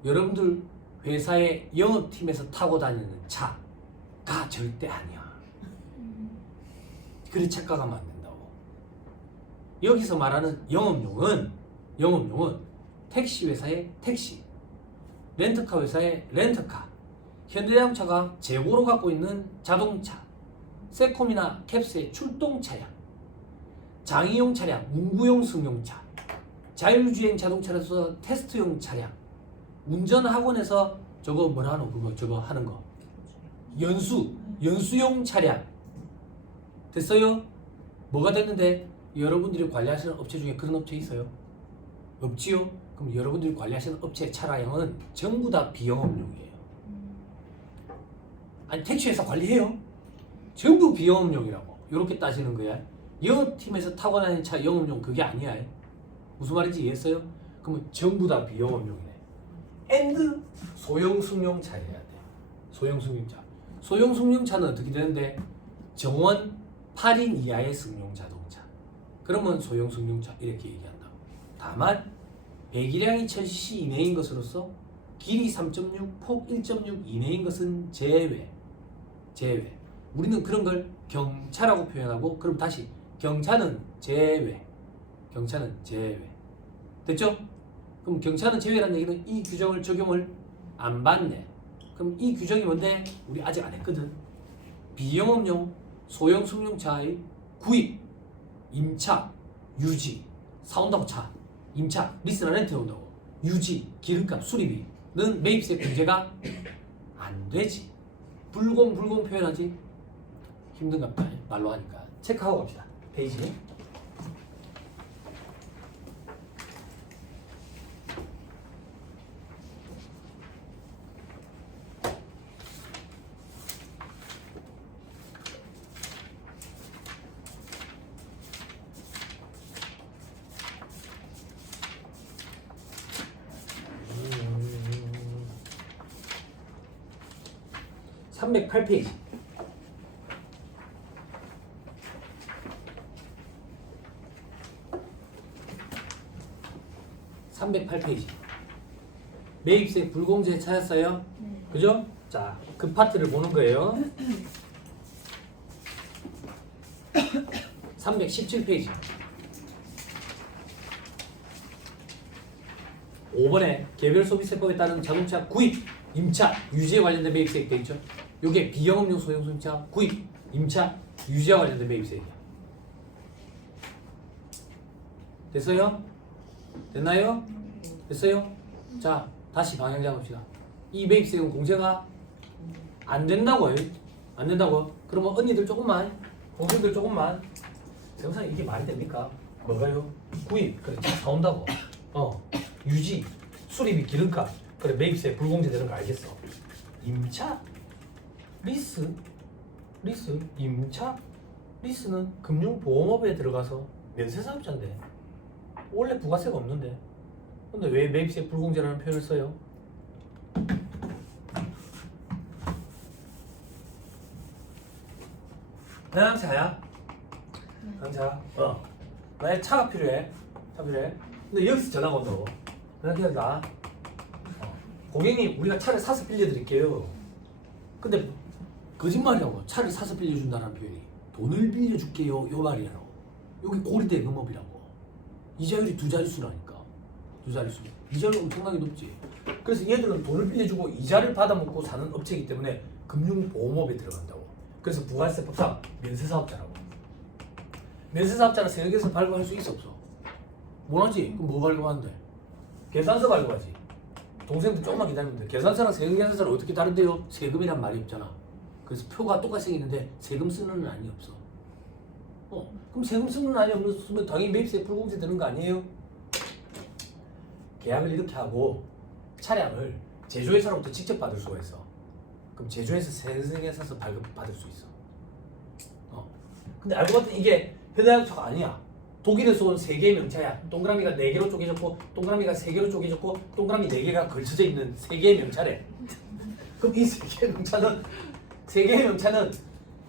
여러분들 회사의 영업팀에서 타고 다니는 차가 절대 아니야. 그래 착각하면 안 된다고. 여기서 말하는 영업용은 택시 회사의 택시, 렌터카 회사의 렌터카, 현대자동차가 재고로 갖고 있는 자동차, 세콤이나 캡스의 출동 차량, 장의용 차량, 문구용 승용차, 자율주행 자동차로서 테스트용 차량, 운전학원에서 저거 뭐라 하노? 그거 저거 하는 거. 연수용 차량. 됐어요? 뭐가 됐는데 여러분들이 관리하시는 업체 중에 그런 업체 있어요? 없지요? 그럼 여러분들이 관리하시는 업체의 차량은 전부 다 비영업용이에요. 아니 택시회사 관리해요? 전부 비영업용이라고. 이렇게 따지는 거야. 영업팀에서 타고 다니는 차 영업용 그게 아니야. 무슨 말인지 이해했어요? 그러면 전부 다 비영업용이네. and 소형 승용차여야 돼. 소형 승용차. 소형 승용차는 어떻게 되는데 정원 8인 이하의 승용 자동차. 그러면 소형 승용차 이렇게 얘기한다. 다만 배기량이 1000cc 이내인 것으로서 길이 3.6, 폭 1.6 이내인 것은 제외. 우리는 그런 걸 경차라고 표현하고 그럼 다시 경차는 제외. 됐죠? 그럼 경차는 제외라는 얘기는 이 규정을 적용을 안 받네. 그럼 이 규정이 뭔데? 우리 아직 안 했거든. 비영업용 소형 승용차의 구입, 임차, 유지, 사온다고 차, 임차, 리스나 렌트 온다고, 유지, 기름값, 수리비는 매입세 공제가 안 되지. 불공 표현하지? 힘든갑다. 말로 하니까. 체크하고 갑시다. 페이지. 음. 308페이지. 308페이지. 매입세 불공제 찾았어요? 네. 그죠? 자, 그 파트를 보는 거예요. 317페이지. 5번에 개별 소비세법에 따른 자동차 구입, 임차, 유지에 관련된 매입세액 돼 있죠? 요게 비영업용 소형 승용차 구입, 임차, 유지와 관련된 매입세액이야. 됐어요? 됐나요? 됐어요? 자, 다시 방향 잡읍시다. 이 매입세액은 공제가 안 된다고요. 안 된다고. 그러면 언니들 조금만, 동생들 조금만. 영상 이게 말이 됩니까? 뭐가요? 구입, 그래, 차 사온다고. 유지, 수리비, 기름값. 그래, 매입세 불공제 되는 거 알겠어. 임차, 리스, 임차, 리스는 금융보험업에 들어가서 면세사업자인데 원래 부가세가 없는데 근데 왜 매입세 불공제라는 표현을 써요? 나랑 차야? 나랑 차? 나의 차가 필요해. 근데 여기서 전화가 온다고. 내가 기다려. 고객님, 우리가 차를 사서 빌려드릴게요. 근데 거짓말이라고. 차를 사서 빌려준다는 표현이 돈을 빌려줄게요 요 말이라고. 여기 고리대금업이라고. 이자율이 2자릿수라니까. 2자릿수. 이자율이 엄청나게 높지. 그래서 얘들은 돈을 빌려주고 이자를 받아먹고 사는 업체이기 때문에 금융보험업에 들어간다고. 그래서 부가세법상 면세사업자라고. 면세사업자는 세력에서 발급할 수 있어 없어? 못하지? 그럼 뭐 발급하는데? 계산서 발급하지. 동생들 조금만 기다리면 돼. 계산서랑 세금계산서는 어떻게 다른데요? 세금이란 말이 없잖아. 그래서 표가 똑같이 생기는데 세금 쓰는 난이 없어. 그럼 세금 쓰는 난이 없으면 당연히 매입세 불공제 되는 거 아니에요? 계약을 이렇게 하고 차량을 제조회사로부터 직접 받을 수가 있어. 그럼 제조회사 세금계산서 발급받을 수 있어. 근데 알고 봤더니 이게 현대자동차가 아니야. 독일에서 온 3개의 명차야. 동그라미가 4개로 쪼개졌고 동그라미가 3개로 쪼개졌고 동그라미 4개가 걸쳐져 있는 3개의 명차래. 그럼 이 3개의 명차는 3개의 명차는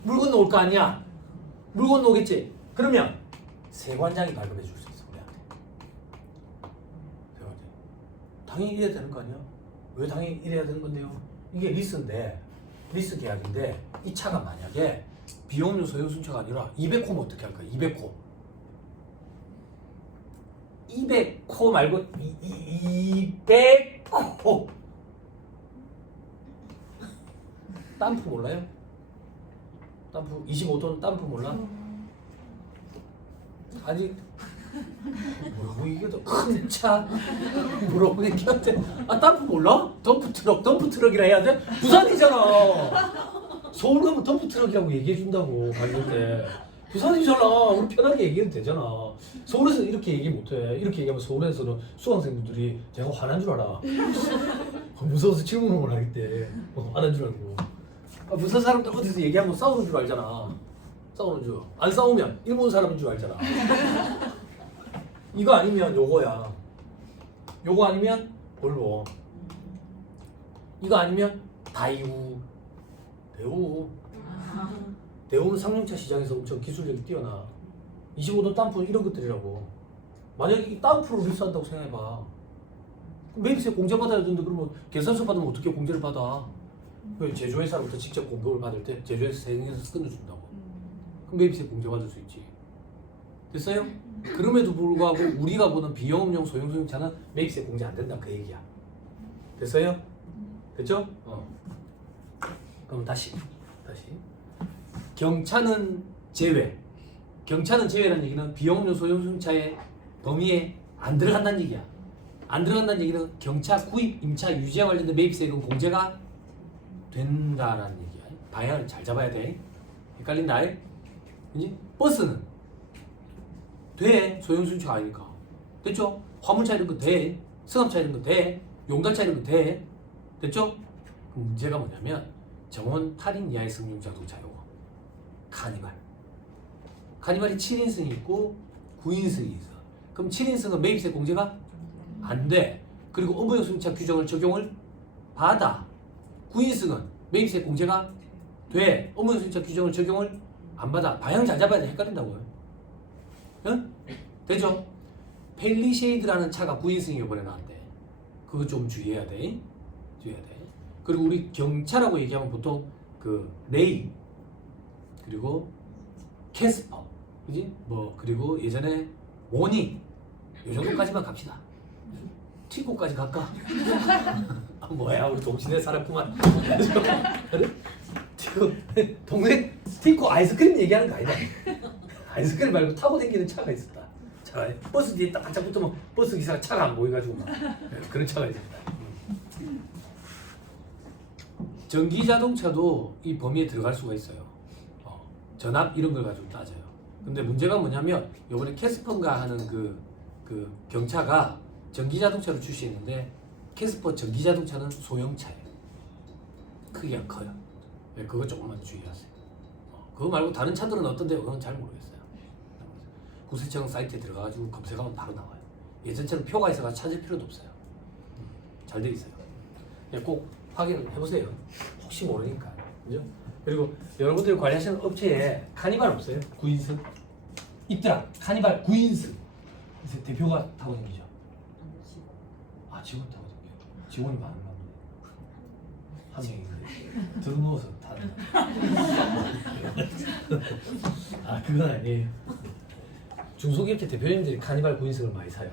물 건너올 거 아니야. 물 건너오겠지. 그러면 세관장이 발급해 줄 수 있어 우리한테. 세관장. 당연히 이래야 되는 거 아니야? 왜 당연히 이래야 되는 건데요? 이게 리스인데 리스 계약인데 이 차가 만약에 비용료 소형 순차가 아니라 200호면 어떻게 할 거야? 200호. 200호 말고 200호. 땀프 몰라요? 땀프 25톤 땀프 몰라? 아니 뭐라고 이게 더 큰 차 뭐라고 얘기한대? 땀프 몰라? 덤프 트럭이라 해야 돼? 부산이잖아. 서울 가면 덤프 트럭이라고 얘기해 준다고 가는 때. 부산이잖아. 우리 편하게 얘기해도 되잖아. 서울에서 이렇게 얘기 못해. 이렇게 얘기하면 서울에서는 수강생들이 제가 화난 줄 알아. 무서워서 질문을 못 하겠대. 화난 줄 알고. 부산 사람들 어디서 얘기하면 싸우는 줄 알잖아. 싸우는 줄. 안 싸우면 일본 사람인 줄 알잖아. 이거 아니면 요거야. 요거 아니면 볼보. 이거 아니면 다이우. 대우는 상용차 시장에서 엄청 기술력이 뛰어나. 25도 땀프 이런 것들이라고. 만약에 이 땀프로 리스한다고 생각해봐. 매입세 공제 받아야 되는데 그러면 계산서 받으면 어떻게 공제를 받아? 제조회사로부터 직접 공급을 받을 때 제조회사 세금에서 끊어준다고. 그럼 매입세 공제 받을 수 있지. 됐어요? 그럼에도 불구하고 우리가 보는 비영업용 소형소형차는 매입세 공제 안 된다 그 얘기야. 됐어요? 됐죠? 그럼 다시 경차는 제외. 경차는 제외라는 얘기는 비영업용 소형소형차의 범위에 안 들어간다는 얘기야. 안 들어간다는 얘기는 경차 구입, 임차, 유지와 관련된 매입세금 공제가 된다라는 얘기야. 방향을 잘 잡아야 돼. 헷갈린다. 그지? 버스는 돼. 소형소형차가 아니니까. 됐죠? 화물차 이런 거 돼. 승합차 이런 거 돼. 용달차 이런 거 돼. 됐죠? 그럼 문제가 뭐냐면 정원 8인 이하의 승용 자동차 요거. 카니발이 7인승이 있고 9인승이 있어. 그럼 7인승은 매입세 공제가 안 돼. 그리고 업무용 승용차 규정을 적용을 받아. 9인승은 매입세 공제가 돼. 업무용 승용차 규정을 적용을 안 받아. 방향 잘 잡아야 돼. 헷갈린다고요. 응? 되죠? 펠리쉐이드라는 차가 9인승이 이번에 나왔대. 그거 좀 주의해야 돼. 그리고 우리 경차라고 얘기하면 보통 그 레이 그리고 캐스퍼, 그지? 뭐 그리고 예전에 모닝 요 정도까지만 갑시다. 티코까지 갈까? 아, 뭐야 우리 동시대에 살았구만. 티코 동네 티코 아이스크림 얘기하는 거 아니다. 아이스크림 말고 타고 다니는 차가 있었다. 차 버스 뒤에 딱 바짝 붙으면 버스 기사가 차가 안 보여가지고 막 그런 차가 있었다. 전기 자동차도 이 범위에 들어갈 수가 있어요. 전압 이런 걸 가지고 따져요. 근데 문제가 뭐냐면 이번에 캐스퍼인가 하는 그 경차가 전기 자동차로 출시했는데 캐스퍼 전기 자동차는 소형차예요. 크기가 커요. 네, 그거 조금만 주의하세요. 그거 말고 다른 차들은 어떤데요? 그건 잘 모르겠어요. 구세청 사이트에 들어가가지고 검색하면 바로 나와요. 예전처럼 표가 있어서 찾을 필요도 없어요. 잘 돼 있어요. 네, 꼭 확인을 해보세요. 혹시 모르니까. 그죠? 그리고 여러분들이 관리하시는 업체에 카니발 없어요? 9인승? 있더라. 카니발 9인승. 그래서 대표가 타고 다니죠. 아, 직원 타고 다니죠. 직원이 많은가 보네. 한 명이 있는데 들어누워서 타는. 아, 그건 아니에요. 중소기업체 대표님들이 카니발 9인승을 많이 사요.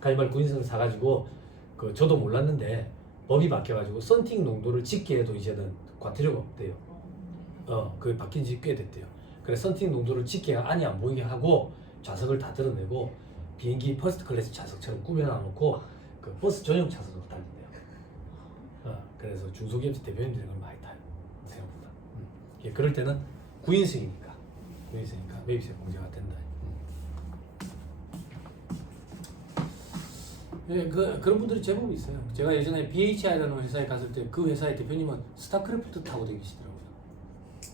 카니발 9인승을 사가지고 저도 몰랐는데 법이 바뀌어가지고 썬팅 농도를 짓게 해도 이제는 과태료가 없대요. 그게 바뀐 지 꽤 됐대요. 그래서 썬팅 농도를 짓게 안이 안 보이게 하고 좌석을 다 드러내고 비행기 퍼스트 클래스 좌석처럼 꾸며놔놓고 그 버스 전용 좌석으로 달린대요. 그래서 중소기업체 대표님들이 그걸 많이 타요. 생각보다. 그럴 때는 9인승이니까 매입세 공제가 된다. 예, 그런 분들이 제법 있어요. 제가 예전에 BHI라는 회사에 갔을 때 그 회사의 대표님은 스타크래프트 타고 다니시더라고요.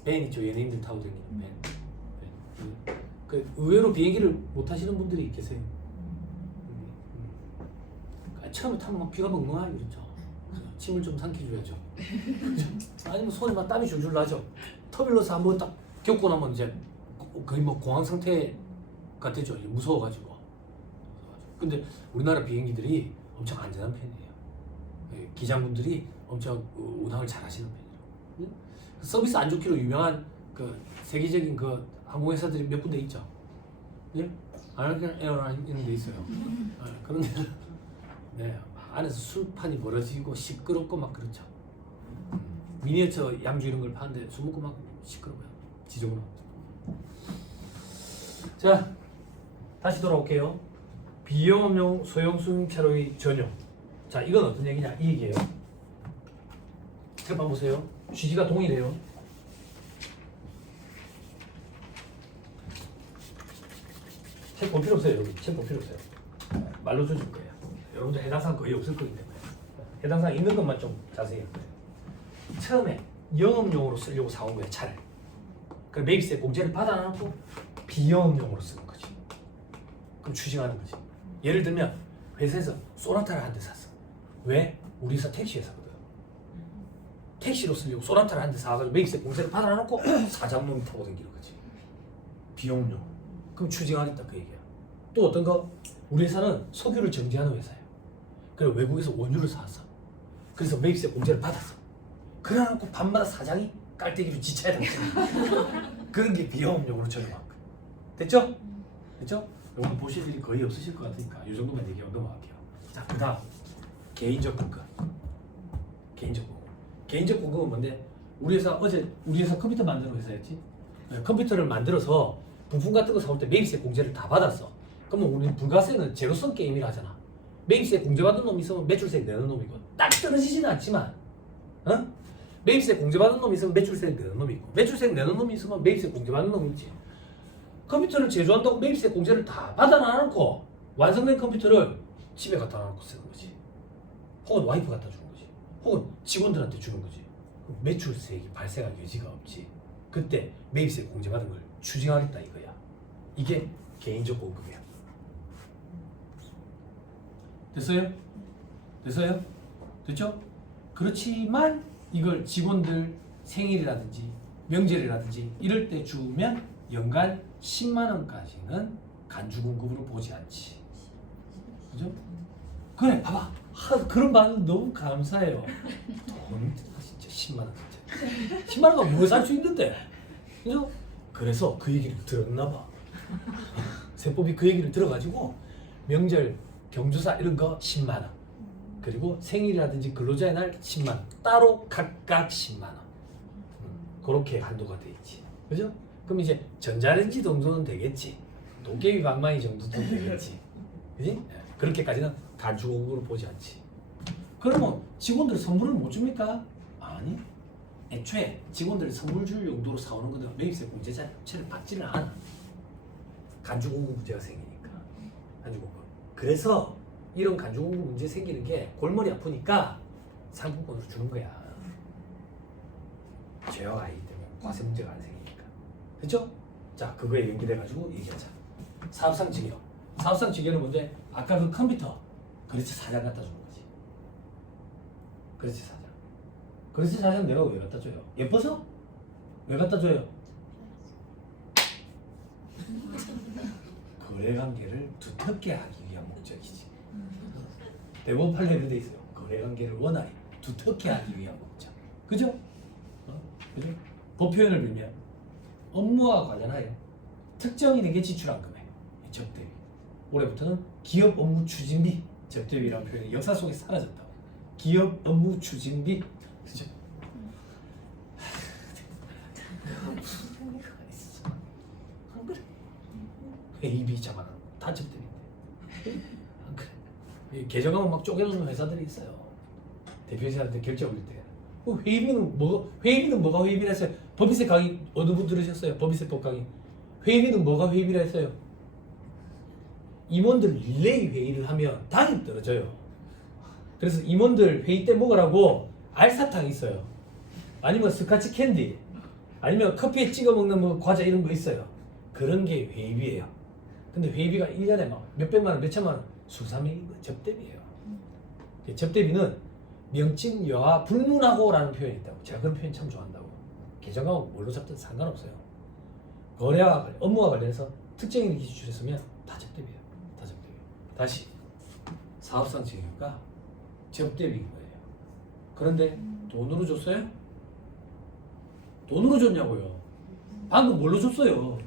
벤 있죠, 연예인들 타고 다니는 벤. 그 의외로 비행기를 못 타시는 분들이 계세요. 처음에 타면 막 비가 멍멍하게 그렇죠. 침을 좀 삼켜줘야죠. 아니면 손에 막 땀이 줄줄 나죠. 터밀러서 한번 딱 겪고 나면 이제 거의 뭐 공황 상태가 되죠. 무서워가지고. 근데 우리나라 비행기들이 엄청 안전한 편이에요. 기장분들이 엄청 운항을 잘 하시는 편이에요. 서비스 안 좋기로 유명한 그 세계적인 그 항공회사들이 몇 군데 있죠. 예? 아메리칸 에어라인 이런 데 있어요. 그런데 네, 안에서 술판이 벌어지고 시끄럽고 막 그렇죠. 미니어처 양주 이런 걸 파는데 술 먹고 막 시끄러워요. 지저분하고. 자, 다시 돌아올게요. 비영업용 소형승용차로의 전용. 자, 이건 어떤 얘기냐? 이 얘기예요. 책방 보세요. 취지가 동일해요. 책 볼 필요 없어요. 여기 책 볼 필요 없어요. 말로 줘줄 거예요. 여러분들 해당 사항 거의 없을 거기 때문에 해당 사항 있는 것만 좀 자세히 할 거예요. 처음에 영업용으로 쓰려고 사온 거예요. 차를. 그 매입세 공제를 받아놓고 비영업용으로 쓰는 거지. 그럼 추징하는 거지. 예를 들면 회사에서 소나타를 한 대 샀어. 왜? 우리 회사 택시 회사거든. 택시로 쓰려고 소나타를 한 대 사가지고 매입세 공제를 받아놓고 사장놈이 타고 다니는 거지. 비용료. 그럼 추징하겠다 그 얘기야. 또 어떤 거? 우리 회사는 석유를 정제하는 회사예요. 그래서 외국에서 원유를 사왔어. 그래서 매입세 공제를 받았어. 그래놓고 밤마다 사장이 깔때기로 지쳐야 돼. 그런 게 비용용으로 적용한 거야. 됐죠? 됐죠? 여러분 보실 일이 거의 없으실 것 같으니까 이 정도만 얘기하고 넘어갈게요. 자, 그다음 개인적 공급. 개인적 공급. 개인적 공급은 뭔데? 우리 회사 어제 우리 회사 컴퓨터 만드는 회사였지. 컴퓨터를 만들어서 부품 같은 거 사올 때 매입세 공제를 다 받았어. 그러면 우리 불가세는 제로섬 게임이라 하잖아. 매입세 공제받은 놈이 있으면 매출세 내는 놈이고 딱 떨어지지는 않지만, 어? 매입세 공제받은 놈이 있으면 매출세 내는 놈이 있고 매출세 내는 놈이 있으면 매입세 공제받는 놈이 있지. 컴퓨터를 제조한다고 매입세 공제를 다 받아놔놓고 완성된 컴퓨터를 집에 갖다 놔놓고 쓰는 거지. 혹은 와이프 갖다 주는 거지. 혹은 직원들한테 주는 거지. 매출세액이 발생할 여지가 없지. 그때 매입세 공제받은 걸 추징하겠다 이거야. 이게 개인적 공급이야. 됐어요? 됐어요? 됐죠? 그렇지만 이걸 직원들 생일이라든지 명절이라든지 이럴 때 주면 연간 10만 원까지는 간주 공급으로 보지 않지. 그죠? 그래, 봐봐. 그런 반응 너무 감사해요. 돈 진짜 10만 원 진짜. 10만 원가 뭐 살 수 있는데. 그죠? 그래서 그 얘기를 들었나 봐. 세법이 그 얘기를 들어가지고 명절 경조사 이런 거 10만 원. 그리고 생일이라든지 근로자의 날 10만 원. 따로 각각 10만 원. 그렇게 한도가 돼 있지. 그죠? 그럼 이제 전자레인지 정도는 되겠지. 도깨비 방망이 정도도 되겠지. 그지? 그렇게까지는 간주 공급으로 보지 않지. 그러면 직원들 선물을 못 줍니까? 아니. 애초에 직원들 선물 줄 용도로 사오는 거는 매입세 공제 자체를 받지는 않아. 간주 공급 문제가 생기니까. 간주 공급. 그래서 이런 간주 공급 문제 생기는 게 골머리 아프니까 상품권으로 주는 거야. 제어가 아니기 때문에 과세 문제가 안 생기니까. 그렇죠? 자, 그거에 연결해가지고 얘기하자. 사업상 직여. 사업상 직여는 뭔데? 아까 그 컴퓨터 그렇지 사장 갖다 주는 거지. 그렇지 사장. 그렇지 사장 내가 왜 갖다 줘요? 예뻐서? 왜 갖다 줘요? 거래관계를 두텁게 하기 위한 목적이지. 대법원 판례로 돼 있어요. 거래관계를 원활히 두텁게 하기 위한 목적. 그죠? 그죠? 법 표현을 빌면 업무와 관련하여 특정인에게 지출한 금액, 적대비. 올해부터는 기업 업무 추진비, 적대비라는 표현이 역사 속에 사라졌다고. 기업 업무 추진비, 그죠? 안 그래? 회의비 잡아놓은 다 적대비인데. 안 그래? 개정하면 막 쪼개놓는 회사들이 있어요. 대표이사한테 결제 올릴 때. 회의비는 뭐가 회의비라 했어요? 법인세 강의 어느 분 들으셨어요? 법인세법 강의. 회의비는 뭐가 회의비라 했어요? 임원들 릴레이 회의를 하면 당이 떨어져요. 그래서 임원들 회의 때 먹으라고 알사탕 있어요. 아니면 스카치 캔디, 아니면 커피에 찍어 먹는 뭐 과자 이런 거 있어요. 그런 게 회의비예요. 근데 회의비가 1년에 막 몇백만 원, 몇천만 원, 수삼이 접대비예요. 접대비는 명칭 여하 불문하고라는 표현이 있다고. 제가 그런 표현 참 좋아한다고. 개정하고 뭘로 잡든 상관없어요. 거래와 업무와 관련해서 특정인에게 지출했으면 다 접대비예요. 다 접대비. 다시 사업상 증여가 접대비인 거예요. 그런데 돈으로 줬어요? 돈으로 줬냐고요? 방금 뭘로 줬어요?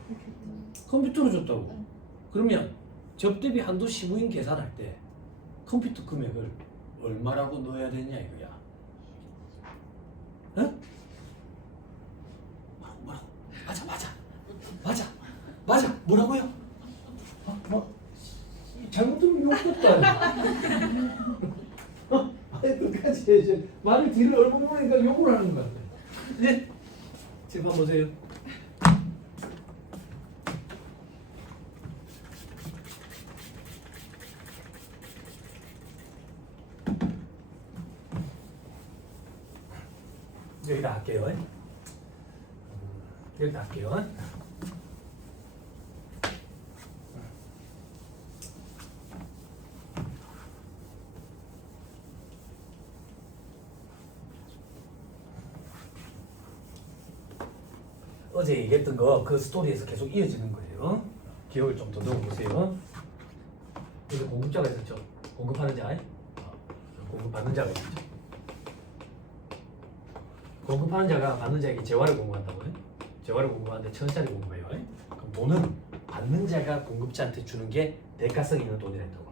컴퓨터로 줬다고. 그러면 접대비 한도 15인 계산할 때 컴퓨터 금액을 얼마라고 넣어야 되냐 이거야. 응? 뭐라고? 맞아. 뭐라고요? 잘못 들으면 욕 것도 아니 끝까지 말을 뒤를 얼굴 보니까 욕을 하는 거야. 네? 지금 한번 보세요. 여기다 할게요. 여기다 할게요. 어제 얘기했던 거 그 스토리에서 계속 이어지는 거예요. 기억을 좀 더듬어 보세요. 여기 공급자가 있었죠. 공급하는 자, 공급받는 자가 있었죠. 공급하는 자가 받는 자에게 재화를 공급한다고요. 재화를 공급하는데 1,000원짜리 공급해요. 그럼 돈은 받는 자가 공급자한테 주는 게 대가성 있는 돈이 된다고.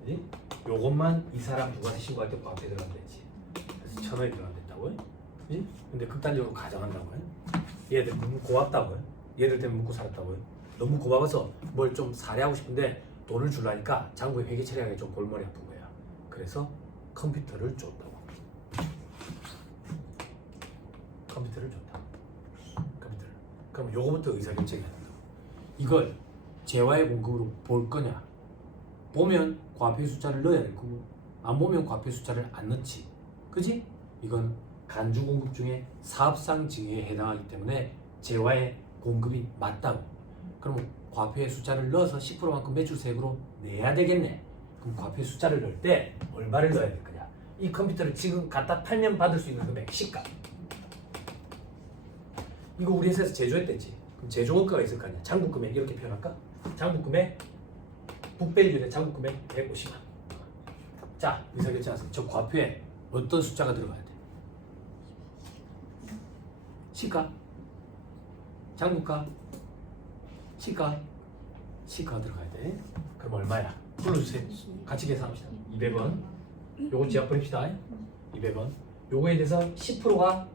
그지? 요것만 이 사람 부가세 신고할 때 과표에 들어가면 되지. 그래서 1,000원이 들어가면 된다고요. 그지? 근데 극단적으로 가정한다고요. 얘들 너무 고맙다고요. 얘들 때문에 먹고 살았다고요. 너무 고마워서 뭘 좀 살해하고 싶은데 돈을 주려니까 장부에 회계 처리하기 좀 골머리 아픈 거야. 그래서 컴퓨터를 줬다고. 컴퓨터를 줬다. 컴퓨터를. 그럼 요거부터 의사결정이 된다고. 이걸 재화의 공급으로 볼 거냐? 보면 과표의 숫자를 넣어야 될 거고, 안 보면 과표의 숫자를 안 넣지. 그지? 이건 간주 공급 중에 사업상 징해에 해당하기 때문에 재화의 공급이 맞다고. 그럼 과표의 숫자를 넣어서 10%만큼 매출세액으로 내야 되겠네. 그럼 과표의 숫자를 넣을 때 얼마를 넣어야 될 거냐? 이 컴퓨터를 지금 갖다 팔면 받을 수 있는 금액 시가. 이거 우리 회사에서 제조했댔지. 그럼 제조원가가 있을 거 아니야. 장부금액 이렇게 표현할까? 장부금액 북밸류의 장부금액 150만. 자, 의사결정하세요. 저 과표에 어떤 숫자가 들어가야 돼? 시가, 장부가, 시가 들어가야 돼. 그럼 얼마야? 불러주세요. 같이 계산합시다. 200원. 요거 지압 버립시다. 200원. 요거에 대해서 10%가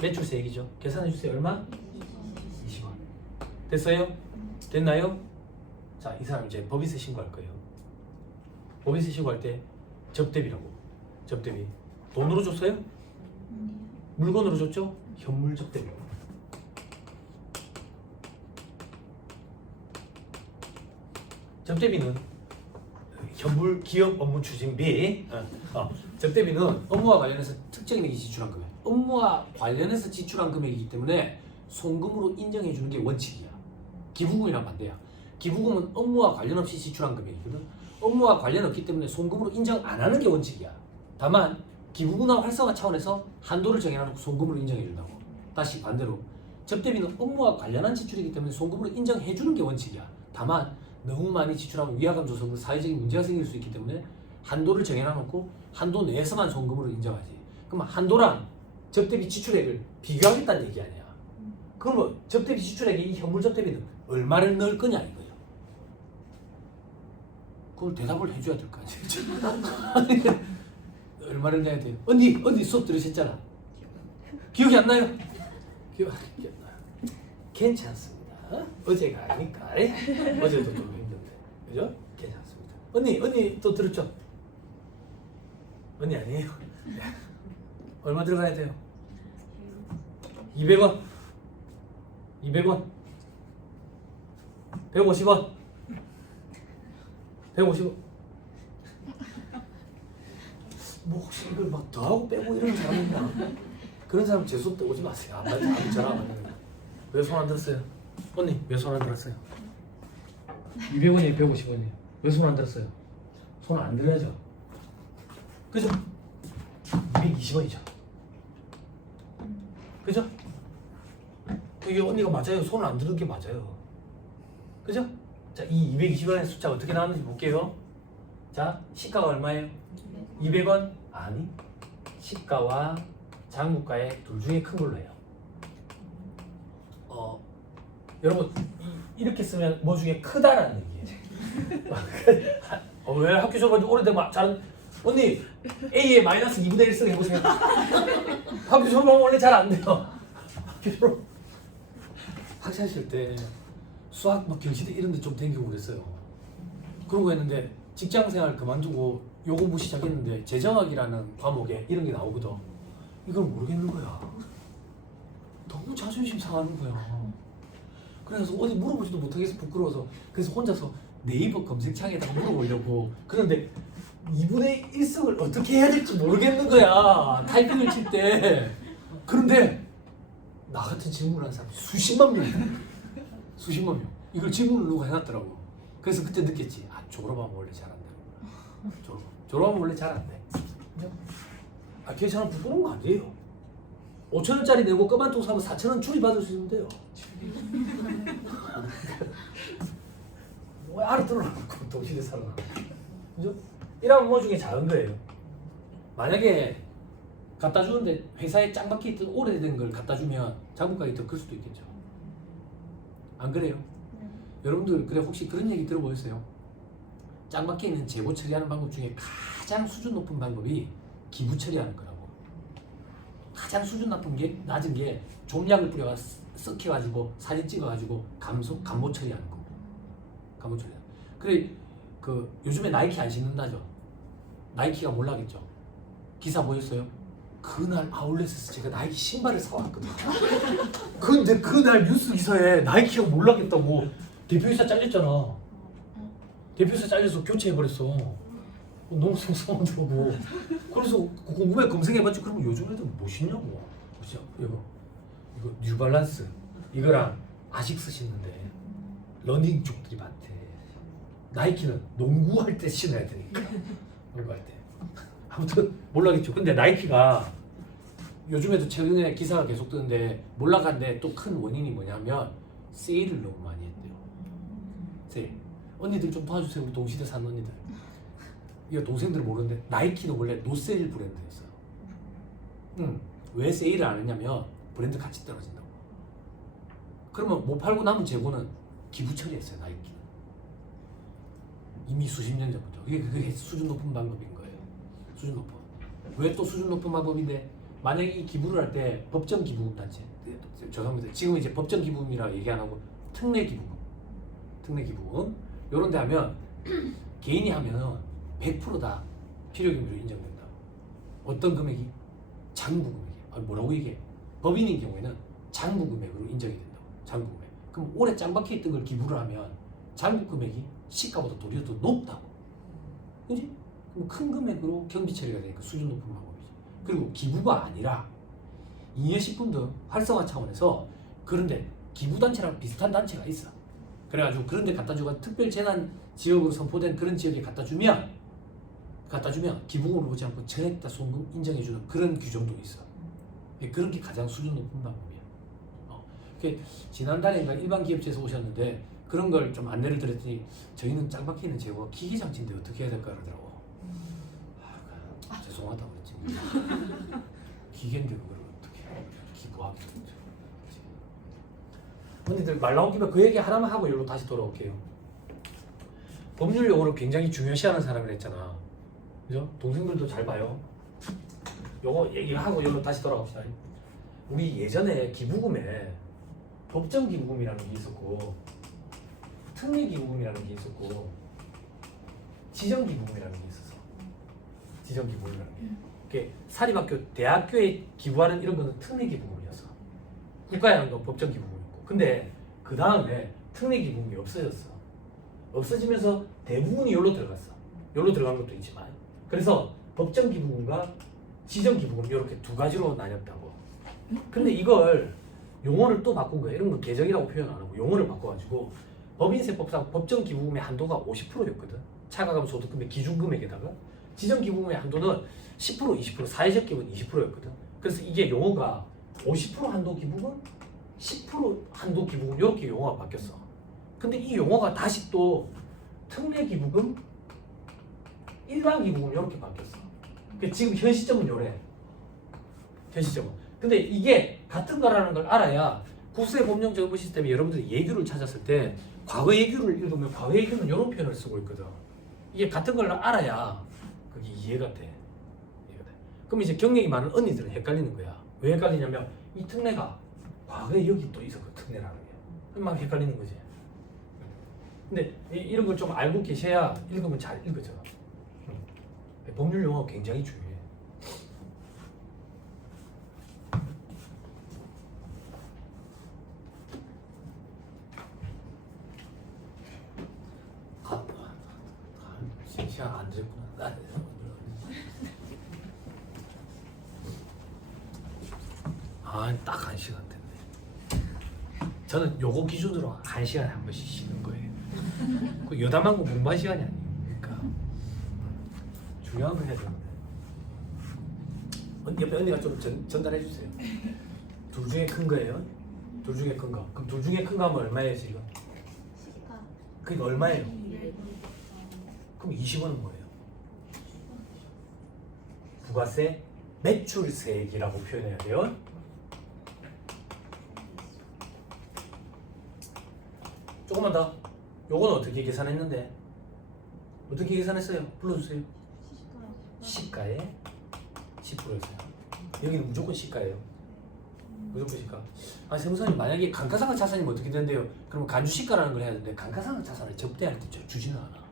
매출세액이죠. 계산해 주세요. 얼마? 20원. 됐어요? 됐나요? 자, 이 사람 이제 법인세 신고할 거예요. 법인세 신고할 때 접대비라고. 접대비. 돈으로 줬어요? 물건으로 줬죠? 현물 접대비. 접대비는 현물 기업 업무 추진비. 접대비는 업무와 관련해서 특정인에게 지출한 금액. 업무와 관련해서 지출한 금액이기 때문에 송금으로 인정해 주는 게 원칙이야. 기부금이랑 반대야. 기부금은 업무와 관련 없이 지출한 금액이거든. 업무와 관련 없기 때문에 송금으로 인정 안 하는 게 원칙이야. 다만 기부문화 활성화 차원에서 한도를 정해놓고 송금으로 인정해 준다고. 다시 반대로 접대비는 업무와 관련한 지출이기 때문에 송금으로 인정해 주는 게 원칙이야. 다만 너무 많이 지출하면 위화감 조성으로 사회적인 문제가 생길 수 있기 때문에 한도를 정해놓고 한도 내에서만 송금으로 인정하지. 그럼 한도랑 접대비 지출액을 비교하겠다는 얘기 아니야. 그러면 접대비 지출액에 이 현물 접대비는 얼마를 넣을 거냐 이거예요. 그걸 대답을 해줘야 될 거 아니에요. 얼마를 내야 돼요? 언니 수업 들으셨잖아. 기억이 안 나요? 기억 안 나요. 괜찮습니다. 어제가 아니까. 어제도 좀 힘든데, 그죠? 괜찮습니다. 언니 또 들었죠? 언니 아니에요? 얼마 들어가야 돼요? 200원, 200원, 150원, 150원. 뭐 혹시 이걸 막 더하고 빼고 이러는 사람 있나? 그런 사람 제 수업 때 오지 마세요. 안 받으면 전화 안 받는 거야. 왜 손 안 들었어요? 언니 왜 손 안 들었어요? 200원이에요, 150원이에요. 왜 손 안 들었어요? 손 안 들어야죠. 그죠? 220원이죠. 그죠? 이게 언니가 맞아요. 손을 안 들은 게 맞아요. 그죠? 자, 이 220원의 숫자 어떻게 나왔는지 볼게요. 자, 시가가 얼마예요? 200원? 아니, 시가와 장부가의 둘 중에 큰 걸로 해요. 여러분 이렇게 쓰면 뭐 중에 크다라는 얘기예요. 왜 학교 졸업한 지 오래되면 잘 언니 A에 마이너스 2분의 1 쓰기 해보세요. 학교 졸업하면 원래 잘 안 돼요. 학교 졸업 학창 시절 때 수학 뭐 경시대 이런 데 좀 댕기고 그랬어요. 그런 거 했는데 직장생활 그만두고 요 공부 시작했는데 재정학이라는 과목에 이런 게 나오거든. 이걸 모르겠는 거야. 너무 자존심 상하는 거야. 그래서 어디 물어보지도 못하겠어. 부끄러워서. 그래서 혼자서 네이버 검색창에다가 물어보려고. 그런데 2분의 1승을 어떻게 해야 될지 모르겠는 거야. 타이핑을 칠 때. 그런데 나 같은 질문을 하는 사람이 수십만 명. 수십만 명. 이걸 질문을 누가 해놨더라고. 그래서 그때 느꼈지. 아, 졸업하면 원래 잘 안 되는구나. 졸업하면 원래 잘 안 돼. 아, 걔처럼 부끄러운 거 아니에요. 5,000원짜리 내고 껌한통 사면 4,000원 줄이 받을 수 있으면 돼요. 뭐 알아들어놓고 도시에 살아나. 그죠? 이런 뭐 중에 작은 거예요. 만약에 갖다 주는데 회사에 짱 박혀 있던 오래된 걸 갖다 주면 장부가격이 더 클 수도 있겠죠. 안 그래요? 여러분들 그래 혹시 그런 얘기 들어보셨어요? 짱 박혀 있는 재고 처리하는 방법 중에 가장 수준 높은 방법이 기부 처리하는 거라고. 가장 수준 낮은 게 좀약을 뿌려가 썩혀가지고 사진 찍어가지고 감모 처리하는 거고. 감모 처리. 그래 그 요즘에 나이키 안 신는다죠. 나이키가 몰라겠죠. 기사 보셨어요? 그날 아울렛에서 제가 나이키 신발을 사왔거든요. 근데 그날 뉴스 기사에 나이키가 몰라겠다고 대표이사 잘렸잖아. 대표이사 잘려서 교체해버렸어. 너무 속상하더라고. 그래서 궁금해 검색해봤지. 그러면 요즘 애들 뭐 신냐고. 이거 뉴발란스 이거랑 아식스 신는데 러닝 쪽들이 많대. 나이키는 농구할 때 신어야 되니까. 농구할 때. 아무튼 몰라겠죠. 근데 나이키가 요즘에도 최근에 기사가 계속 뜨는데 몰락한데 또 큰 원인이 뭐냐면 세일을 너무 많이 했대요. 세일. 언니들 좀 도와주세요. 우리 동시대 사는 언니들. 이거 동생들 모르는데 나이키는 원래 노세일 브랜드였어요. 왜 세일을 안 했냐면 브랜드 가치 떨어진다고. 그러면 못 팔고 남은 재고는 기부 처리했어요. 나이키는. 이미 수십 년 전부터. 그게 수준 높은 방법인 거예요. 수준 높은. 왜 또 수준 높은 방법인데 만약에 이 기부를 할 때 법정 기부금 단체 죄송합니다. 지금 이제 법정 기부금이라 얘기 안 하고 특례 기부금 요런 데 하면 개인이 하면 100%다 필요금으로 인정된다. 어떤 금액이? 장부 금액이. 뭐라고 얘기해? 법인인 경우에는 장부 금액으로 인정이 된다고. 장부 금액. 그럼 올해 짱 박혀 있던 걸 기부를 하면 장부 금액이 시가보다 도리어 더 높다고. 그지? 그럼 큰 금액으로 경비 처리가 되니까 수준 높은 방법이지. 그리고 기부가 아니라 잉여식품 등 활성화 차원에서 그런데 기부단체랑 비슷한 단체가 있어. 그래가지고 그런데 갖다 주고 특별 재난 지역으로 선포된 그런 지역에 갖다 주면 기부금을 보지 않고 전액 다 송금 인정해주는 그런 규정도 있어. 그런 게 가장 수준 높은 방법이야. 지난달인가 일반 기업체에서 오셨는데 그런 걸 좀 안내를 드렸더니 저희는 짱 박혀 있는 재고가 기기장치인데 어떻게 해야 될까 그러더라고. 죄송하다고 그랬지. 기계인데 그걸 어떻게 기부하기. 언니들 말 나온 김에 그 얘기 하나만 하고 여기로 다시 돌아올게요. 법률 용어를 굉장히 중요시하는 사람이라 했잖아. 그죠? 동생들도 잘 봐요. 요거 얘기하고 여기로 다시 돌아갑시다. 우리 예전에 기부금에 법정 기부금이라는 게 있었고 특례 기부금이라는 게 있었고 지정 기부금이라는 게 있었어. 지정 기부금이라는 게. 그게 사립학교, 대학교에 기부하는 이런 거는 특례 기부금이었어. 국가에 하는 건 법정 기부금. 근데 그 다음에 특례 기부금이 없어졌어. 없어지면서 대부분이 여기로 들어갔어. 여기로 들어간 것도 있지만 그래서 법정 기부금과 지정 기부금 이렇게 두 가지로 나뉘었다고. 근데 이걸 용어를 또 바꾼 거야. 이런 거 계정이라고 표현 안 하고 용어를 바꿔가지고 법인세법상 법정 기부금의 한도가 50%였거든. 차가감 소득금의 기준금액에다가 지정 기부금의 한도는 10%, 20%, 사회적 기부는 20%였거든. 그래서 이게 용어가 50% 한도 기부금 10% 한도 기부금 이렇게 용어가 바뀌었어. 근데 이 용어가 다시 또 특례 기부금, 일반 기부금 이렇게 바뀌었어. 지금 현 시점은 요래. 현 시점은. 근데 이게 같은 거라는 걸 알아야 국세법령정보 시스템에 여러분들이 예규를 찾았을 때 과거 예규를 읽으면 과거 예규는 이런 표현을 쓰고 있거든. 이게 같은 걸 알아야 그게 이해가 돼. 그럼 이제 경력이 많은 언니들은 헷갈리는 거야. 왜 헷갈리냐면 이 특례가 과거에 여기 또 있어. 그 특례라는 게. 막 헷갈리는 거지. 근데 이런 걸 좀 알고 계셔야 읽으면 잘 읽어져. 법률 용어가 굉장히 중요해. 시간 안 됐구나. 딱 1시간 됐네. 저는 요거 기준으로 1시간에 한 번씩 쉬는 거예요. 그 여담한 거 공부할 시간이 아니니까 중요한 거 해야 되는데. 옆에 언니가 좀 전달해 주세요. 둘 중에 큰 거예요. 둘 중에 큰 거. 그럼 둘 중에 큰 거 하면 얼마예요 지금? 시가 그러니까 얼마예요? 200원. 그럼 20원은 뭐예요? 부가세 매출세액이라고 표현해야 돼요. 조금만 더. 요건 어떻게 계산했는데? 어떻게 계산했어요? 불러주세요. 시가에 10%였어요. 여기는 무조건 시가예요. 무조건 시가. 아, 세무사님 만약에 감가상각 자산이면 어떻게 된대요? 그러면 간주시가라는 걸 해야 되는데 감가상각 자산을 접대할 때 주지는 않아.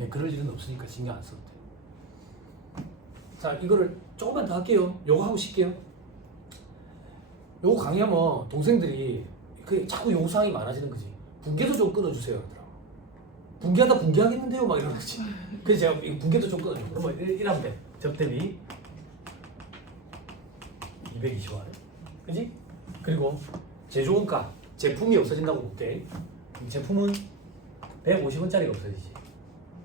예, 그럴 일은 없으니까 신경 안 써도 돼. 자, 이거를 조금만 더 할게요. 요거 하고 쉴게요. 요거 강의하면 동생들이 그 자꾸 요구사항이 많아지는 거지. 분계도 좀 끊어주세요 그러더라고. 분계하다 분계하겠는데요 막 이러는 거지. 그래서 제가 이 분계도 좀 끊어줘. 그러면 이러면 돼. 접대비 220원. 그지? 그리고 제조원가 제품이 없어진다고 볼게. 제품은 150원짜리가 없어지지.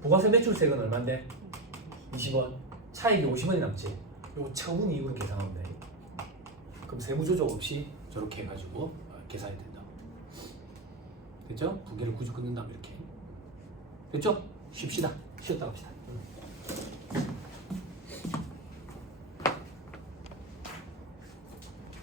부가세 매출세액은 얼마인데? 20원. 차익이 50원이 남지. 요거 처분 이익으로 계산하면 돼. 그럼 세무조정 없이 저렇게 해가지고 계산이 된다. 됐죠? 분계를 굳이 끊는다면 이렇게. 됐죠? 쉽시다. 쉬었다 갑시다.